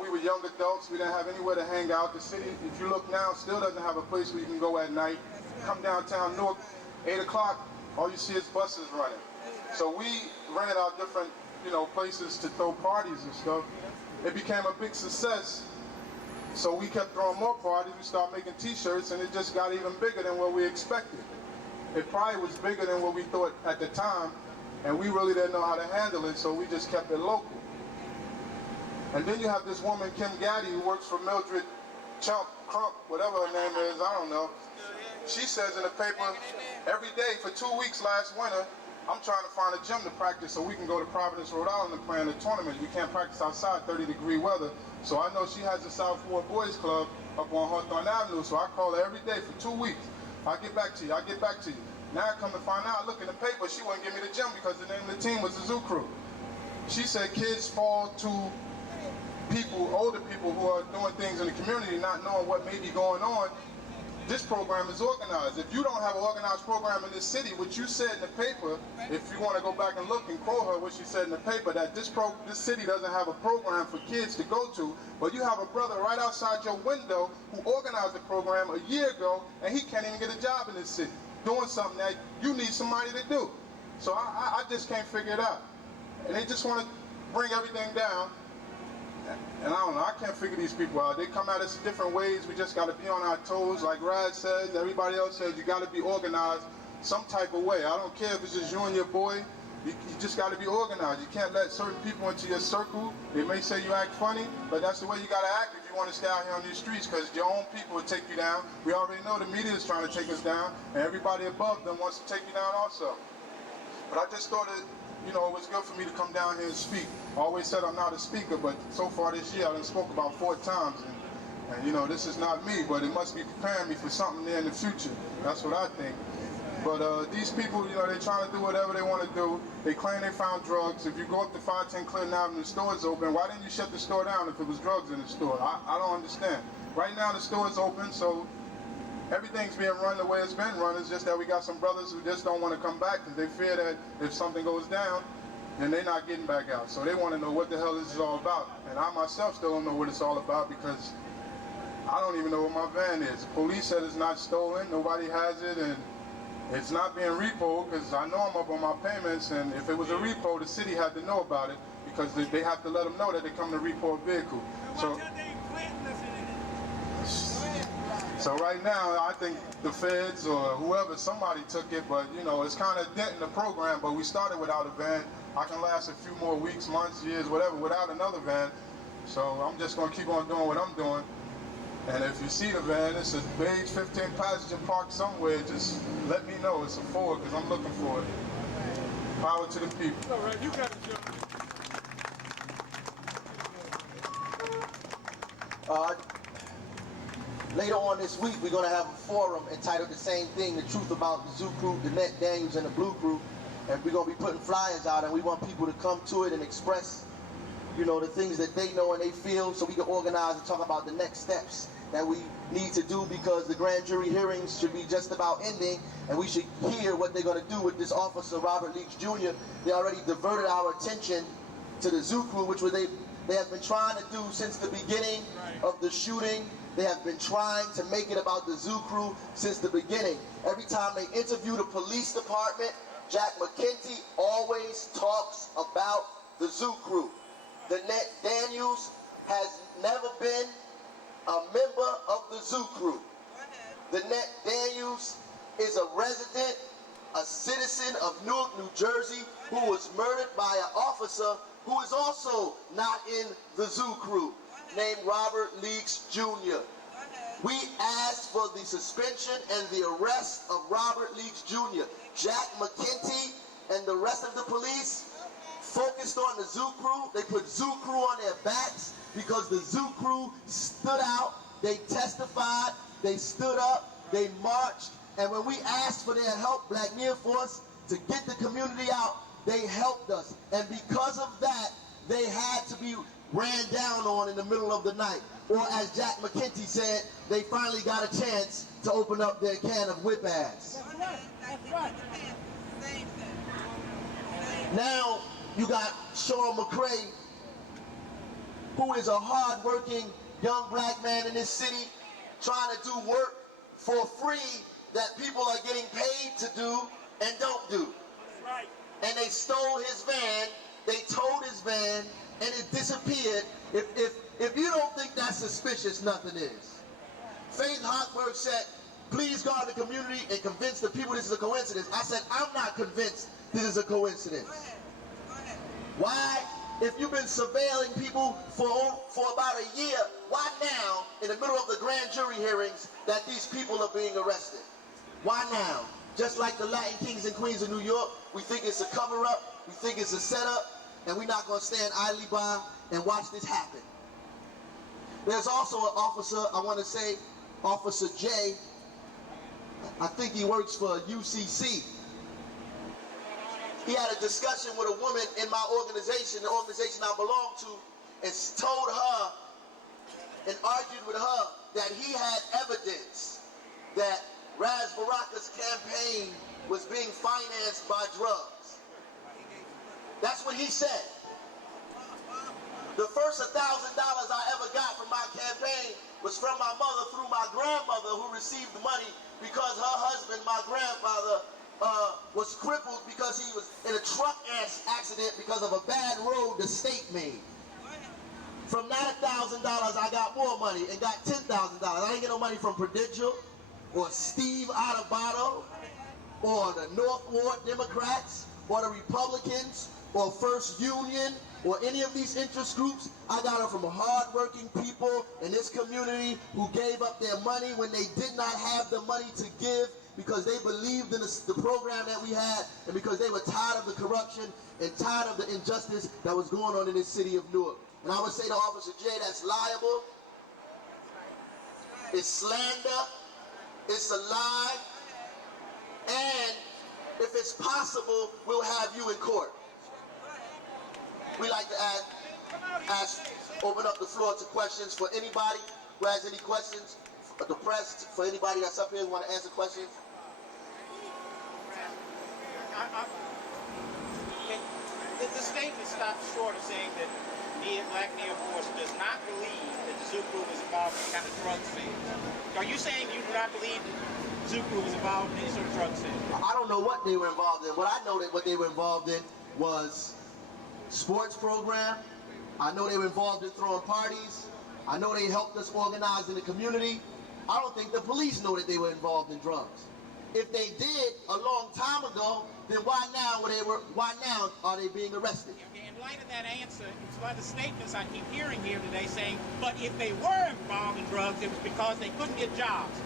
we were young adults. We didn't have anywhere to hang out. The city, if you look now, still doesn't have a place where you can go at night. Come downtown Newark, 8 o'clock, all you see is buses running. So we rented out different, places to throw parties and stuff. It became a big success. So we kept throwing more parties. We started making t-shirts, and it just got even bigger than what we expected. It probably was bigger than what we thought at the time, and we really didn't know how to handle it, so we just kept it local. And then you have this woman, Kim Gaddy, who works for Mildred Crump, whatever her name is, I don't know. She says in the paper, every day for 2 weeks last winter, I'm trying to find a gym to practice so we can go to Providence, Rhode Island and play in a tournament. We can't practice outside, 30-degree weather. So I know she has a South Ward Boys Club up on Hawthorne Avenue, so I call her every day for 2 weeks. I'll get back to you, I'll get back to you. Now I come to find out, look in the paper, she wouldn't give me the gym because the name of the team was the Zoo Crew. She said kids fall to people, older people who are doing things in the community, not knowing what may be going on. This program is organized. If you don't have an organized program in this city, what you said in the paper, if you want to go back and look and quote her what she said in the paper, that this city doesn't have a program for kids to go to, but you have a brother right outside your window who organized the program a year ago, and he can't even get a job in this city, doing something that you need somebody to do. So I just can't figure it out. And they just want to bring everything down. And I don't know, I can't figure these people out. They come at us different ways. We just got to be on our toes. Like Rad says, everybody else says, you got to be organized some type of way. I don't care if it's just you and your boy. You just got to be organized. You can't let certain people into your circle. They may say you act funny, but that's the way you got to act if you want to stay out here on these streets, because your own people will take you down. We already know the media is trying to take us down, and everybody above them wants to take you down also. But I just thought it was good for me to come down here and speak. I always said I'm not a speaker, but so far this year I done spoke about 4 times. And this is not me, but it must be preparing me for something there in the future. That's what I think. But these people, they're trying to do whatever they want to do. They claim they found drugs. If you go up to 510 Clinton Avenue, the store's open. Why didn't you shut the store down if it was drugs in the store? I don't understand. Right now the store is open, so everything's being run the way it's been run. It's just that we got some brothers who just don't want to come back because they fear that if something goes down, then they're not getting back out. So they want to know what the hell this is all about. And I myself still don't know what it's all about because I don't even know what my van is. The police said it's not stolen, nobody has it, and it's not being repoed because I know I'm up on my payments, and if it was a repo, the city had to know about it because they have to let them know that they come to repo a vehicle. So right now, I think the feds or whoever, somebody took it, but it's kind of denting the program, but we started without a van. I can last a few more weeks, months, years, whatever, without another van. So I'm just going to keep on doing what I'm doing. And if you see the van, it's a beige 15-passenger parked somewhere, just let me know. It's a Ford because I'm looking for it. Power to the people. All right, you got it, Joe. Later on this week, we're going to have a forum entitled the same thing, The Truth About the Zoo Crew, Danette, Daniels, and the Blue Crew. And we're going to be putting flyers out, and we want people to come to it and express, you know, the things that they know and they feel, so we can organize and talk about the next steps that we need to do, because the grand jury hearings should be just about ending, and we should hear what they're going to do with this officer, Robert Leaks Jr. They already diverted our attention to the Zoo Crew, which they have been trying to do since the beginning of the shooting. They have been trying to make it about the Zoo Crew since the beginning. Every time they interview the police department, Jack McKenty always talks about the Zoo Crew. Danette Daniels has never been a member of the Zoo Crew. Danette Daniels is a resident, a citizen of Newark, New Jersey, who was murdered by an officer who is also not in the Zoo Crew, named Robert Leaks Jr. We asked for the suspension and the arrest of Robert Leaks Jr. Jack McKenty and the rest of the police focused on the Zoo Crew. They put Zoo Crew on their backs because the Zoo Crew stood out, they testified, they stood up, they marched, and when we asked for their help, Black NIA Force, to get the community out, they helped us. And because of that, they had to be ran down on in the middle of the night. Or as Jack McKenty said, they finally got a chance to open up their can of whip ass. That's right. Now you got Sean McCray, who is a hard-working young black man in this city, trying to do work for free that people are getting paid to do and don't do. Right. And they stole his van, they towed his van, and it disappeared. If you don't think that's suspicious, nothing is. Faith Hochberg said, please guard the community and convince the people this is a coincidence. I said, I'm not convinced this is a coincidence. Why? If you've been surveilling people for about a year, why now, in the middle of the grand jury hearings, that these people are being arrested? Why now? Just like the Latin kings and queens of New York, we think it's a cover-up, we think it's a setup, and we're not going to stand idly by and watch this happen. There's also an officer, I want to say, Officer J. I think he works for UCC. He had a discussion with a woman in my organization, the organization I belong to, and told her and argued with her that he had evidence that Ras Baraka's campaign was being financed by drugs. That's what he said. The first $1,000 I ever got from my campaign was from my mother through my grandmother, who received the money because her husband, my grandfather, was crippled because he was in a truck accident because of a bad road the state made. From that $1,000, I got more money and got $10,000. I didn't get no money from Prudential or Steve Adubato or the North Ward Democrats or the Republicans or First Union or any of these interest groups. I got it from hard-working people in this community who gave up their money when they did not have the money to give, because they believed in the program that we had, and because they were tired of the corruption and tired of the injustice that was going on in this city of Newark. And I would say to Officer J, that's liable, it's slander, it's a lie, and if it's possible, we'll have you in court. We like to open up the floor to questions for anybody who has any questions. The press, for anybody that's up here who want to answer questions. The statement stops short of saying that Black NIA Force does not believe that the Zoo Crew is involved in any kind of drug sales. Are you saying you do not believe the Zoo Crew was involved in any sort of drug sales? I don't know what they were involved in. What I know that what they were involved in was sports program. I know they were involved in throwing parties. I know they helped us organize in the community. I don't think the police know that they were involved in drugs. If they did a long time ago, then why now are they being arrested? Okay, in light of that answer, it's by the statements I keep hearing here today saying, but if they were involved in drugs, it was because they couldn't get jobs.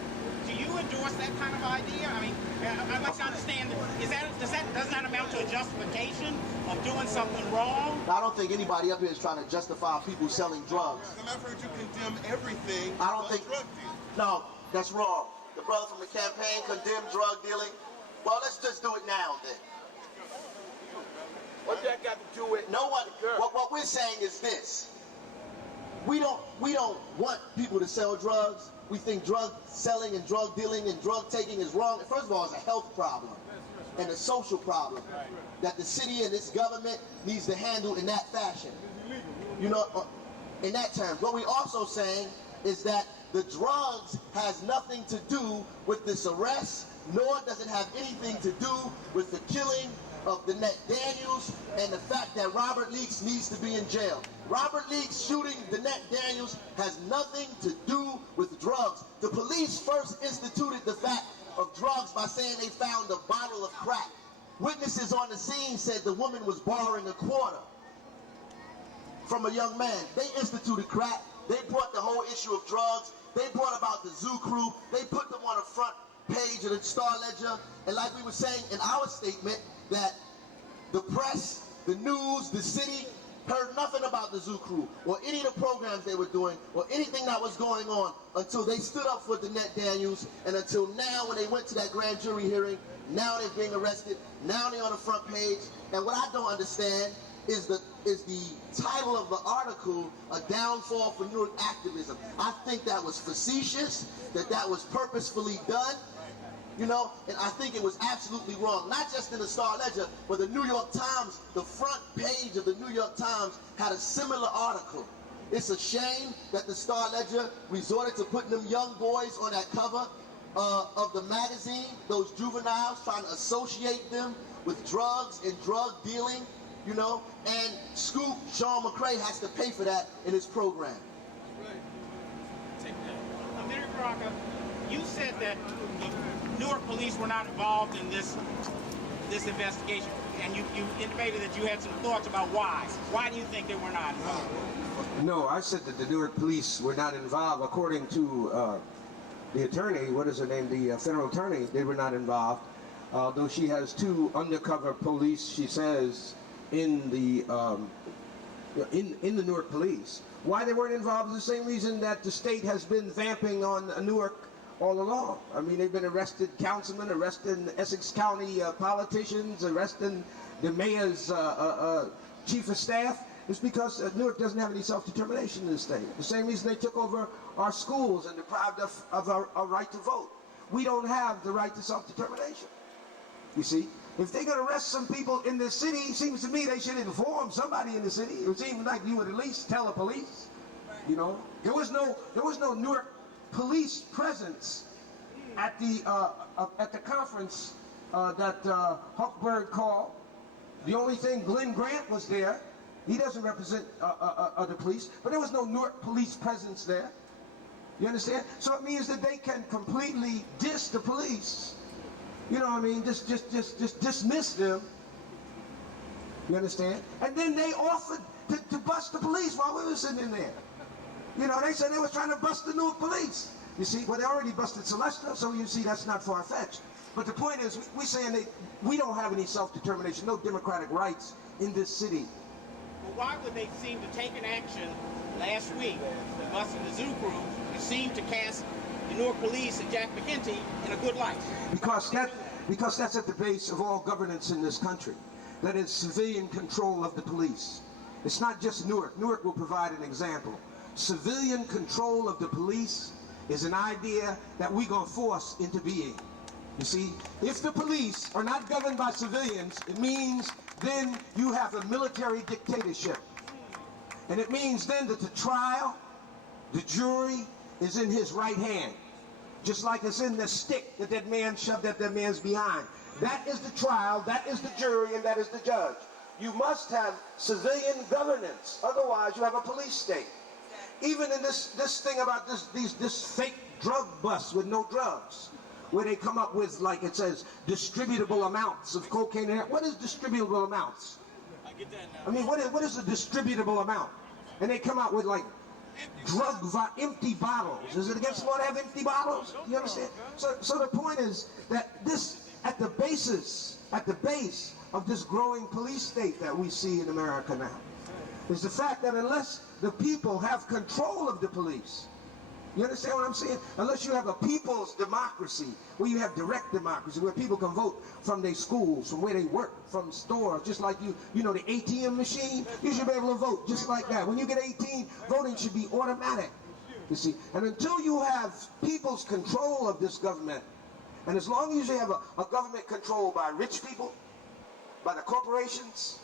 Do you endorse that kind of idea? I mean, I'd like to understand, does that amount to a justification of doing something wrong? I don't think anybody up here is trying to justify people selling drugs. As a matter of fact, you condemn everything. I don't think. Drug dealing. No, that's wrong. The brother from the campaign condemned drug dealing. Well, let's just do it now then. What that got to do with no one? What we're saying is this: we don't want people to sell drugs. We think drug selling and drug dealing and drug taking is wrong. First of all, it's a health problem and a social problem that the city and its government needs to handle in that fashion. You know, in that terms. What we're also saying is that the drugs has nothing to do with this arrest, nor does it have anything to do with the killing of Danette Daniels and the fact that Robert Leaks needs to be in jail. Robert Leaks shooting Danette Daniels has nothing to do with drugs. The police first instituted the fact of drugs by saying they found a bottle of crack. Witnesses on the scene said the woman was borrowing a quarter from a young man. They instituted crack. They brought the whole issue of drugs. They brought about the Zoo Crew. They put them on the front page of the Star Ledger. And like we were saying in our statement, that the press, the news, the city heard nothing about the Zoo Crew or any of the programs they were doing or anything that was going on until they stood up for Danette Daniels, and until now when they went to that grand jury hearing. Now they're being arrested. Now they're on the front page. And what I don't understand is the title of the article, A Downfall for Newark Activism. I think that was facetious, that was purposefully done. You know, and I think it was absolutely wrong. Not just in the Star Ledger, but the New York Times, the front page of the New York Times had a similar article. It's a shame that the Star Ledger resorted to putting them young boys on that cover of the magazine, those juveniles, trying to associate them with drugs and drug dealing, you know, and Scoop, Sean McCray, has to pay for that in his program. Mayor Baraka, you said that the Newark police were not involved in this investigation, and you intimated that you had some thoughts about why. Why do you think they were not involved? No, I said that the Newark police were not involved. According to the attorney, what is her name, the federal attorney, they were not involved. Though she has two undercover police, she says, in the Newark police. Why they weren't involved is the same reason that the state has been vamping on Newark all along. I mean, they've been arresting councilmen, arresting Essex County politicians, arresting the mayor's chief of staff. It's because Newark doesn't have any self-determination in the state. The same reason they took over our schools and deprived us of our right to vote. We don't have the right to self-determination. You see? If they're going to arrest some people in this city, it seems to me they should inform somebody in the city. It seems like you would at least tell the police. You know, there was no Newark police presence at the conference that Huckberg called. The only thing, Glenn Grant was there. He doesn't represent the police, but there was no Newark police presence there. You understand? So it means that they can completely diss the police. You know what I mean? Just dismiss them. You understand? And then they offered to bust the police while we were sitting in there. You know, they said they were trying to bust the Newark police. You see, well, they already busted Celeste, so you see that's not far-fetched. But the point is, we're saying that we don't have any self-determination, no democratic rights in this city. Well, why would they seem to take an action last week, busting the Zoo Crew, and seem to cast the Newark police and Jack McKenty in a good light? Because that's at the base of all governance in this country. That is civilian control of the police. It's not just Newark. Newark will provide an example. Civilian control of the police is an idea that we're going to force into being. You see, if the police are not governed by civilians, it means then you have a military dictatorship. And it means then that the trial, the jury, is in his right hand. Just like it's in the stick that that man shoved at that man's behind. That is the trial, that is the jury, and that is the judge. You must have civilian governance. Otherwise, you have a police state. Even in this thing about this fake drug bust with no drugs, where they come up with, like it says, distributable amounts of cocaine. What is distributable amounts? I get that now. I mean, what is a distributable amount? And they come out with like empty bottles. Is it against the law to have empty bottles? You understand? So the point is that this, at the base of this growing police state that we see in America now. Is the fact that unless the people have control of the police, you understand what I'm saying? Unless you have a people's democracy, where you have direct democracy, where people can vote from their schools, from where they work, from stores, just like you know the ATM machine, you should be able to vote just like that. When you get 18, voting should be automatic, you see. And until you have people's control of this government, and as long as you have a government controlled by rich people, by the corporations,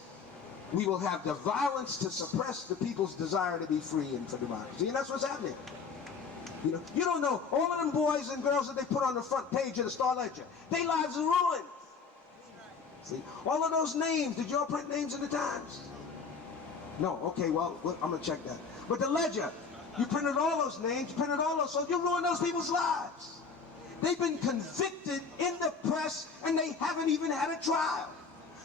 we will have the violence to suppress the people's desire to be free and for democracy. And that's what's happening. You know, you don't know, all of them boys and girls that they put on the front page of the Star Ledger, their lives are ruined. See, all of those names, did y'all print names in the Times? No, okay, well, I'm gonna check that. But the Ledger, you printed all those names, you printed all those, so you ruined those people's lives. They've been convicted in the press and they haven't even had a trial.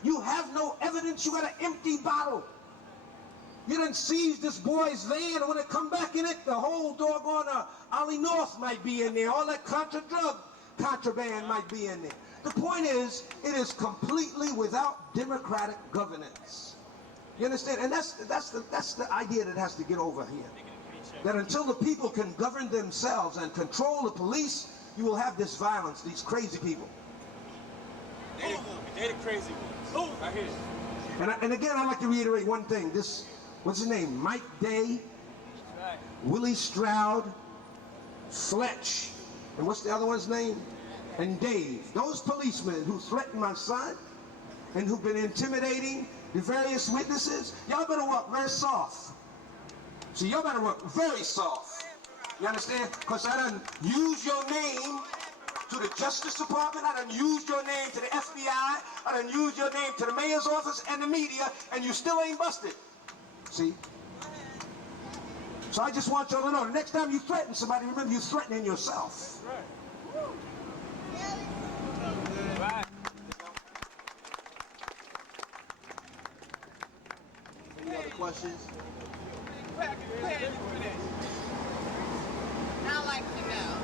You have no evidence, you got an empty bottle. You done seized this boy's van, and when it come back in it, the whole doggone Ollie North might be in there. All that drug contraband might be in there. The point is, it is completely without democratic governance. You understand? And that's the idea that has to get over here. That until the people can govern themselves and control the police, you will have this violence, these crazy people. They're the crazy ones. Right here. And again, I'd like to reiterate one thing. This, what's his name? Mike Day, Willie Stroud, Fletch, and what's the other one's name? And Dave. Those policemen who threatened my son and who've been intimidating the various witnesses, y'all better work very soft. So y'all better work very soft. You understand? Because I done use your name to the Justice Department, I done used your name to the FBI, I done used your name to the mayor's office and the media, and you still ain't busted. See? So I just want y'all to know, the next time you threaten somebody, remember you're threatening yourself. Right. Any other questions? I'd like to know.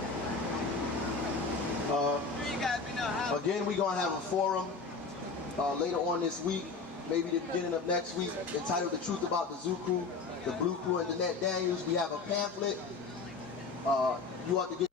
You guys know how. Again, we're going to have a forum later on this week, maybe the beginning of next week, entitled The Truth About the Zoo Crew, the Blue Crew, and Danette Daniels. We have a pamphlet. You ought to get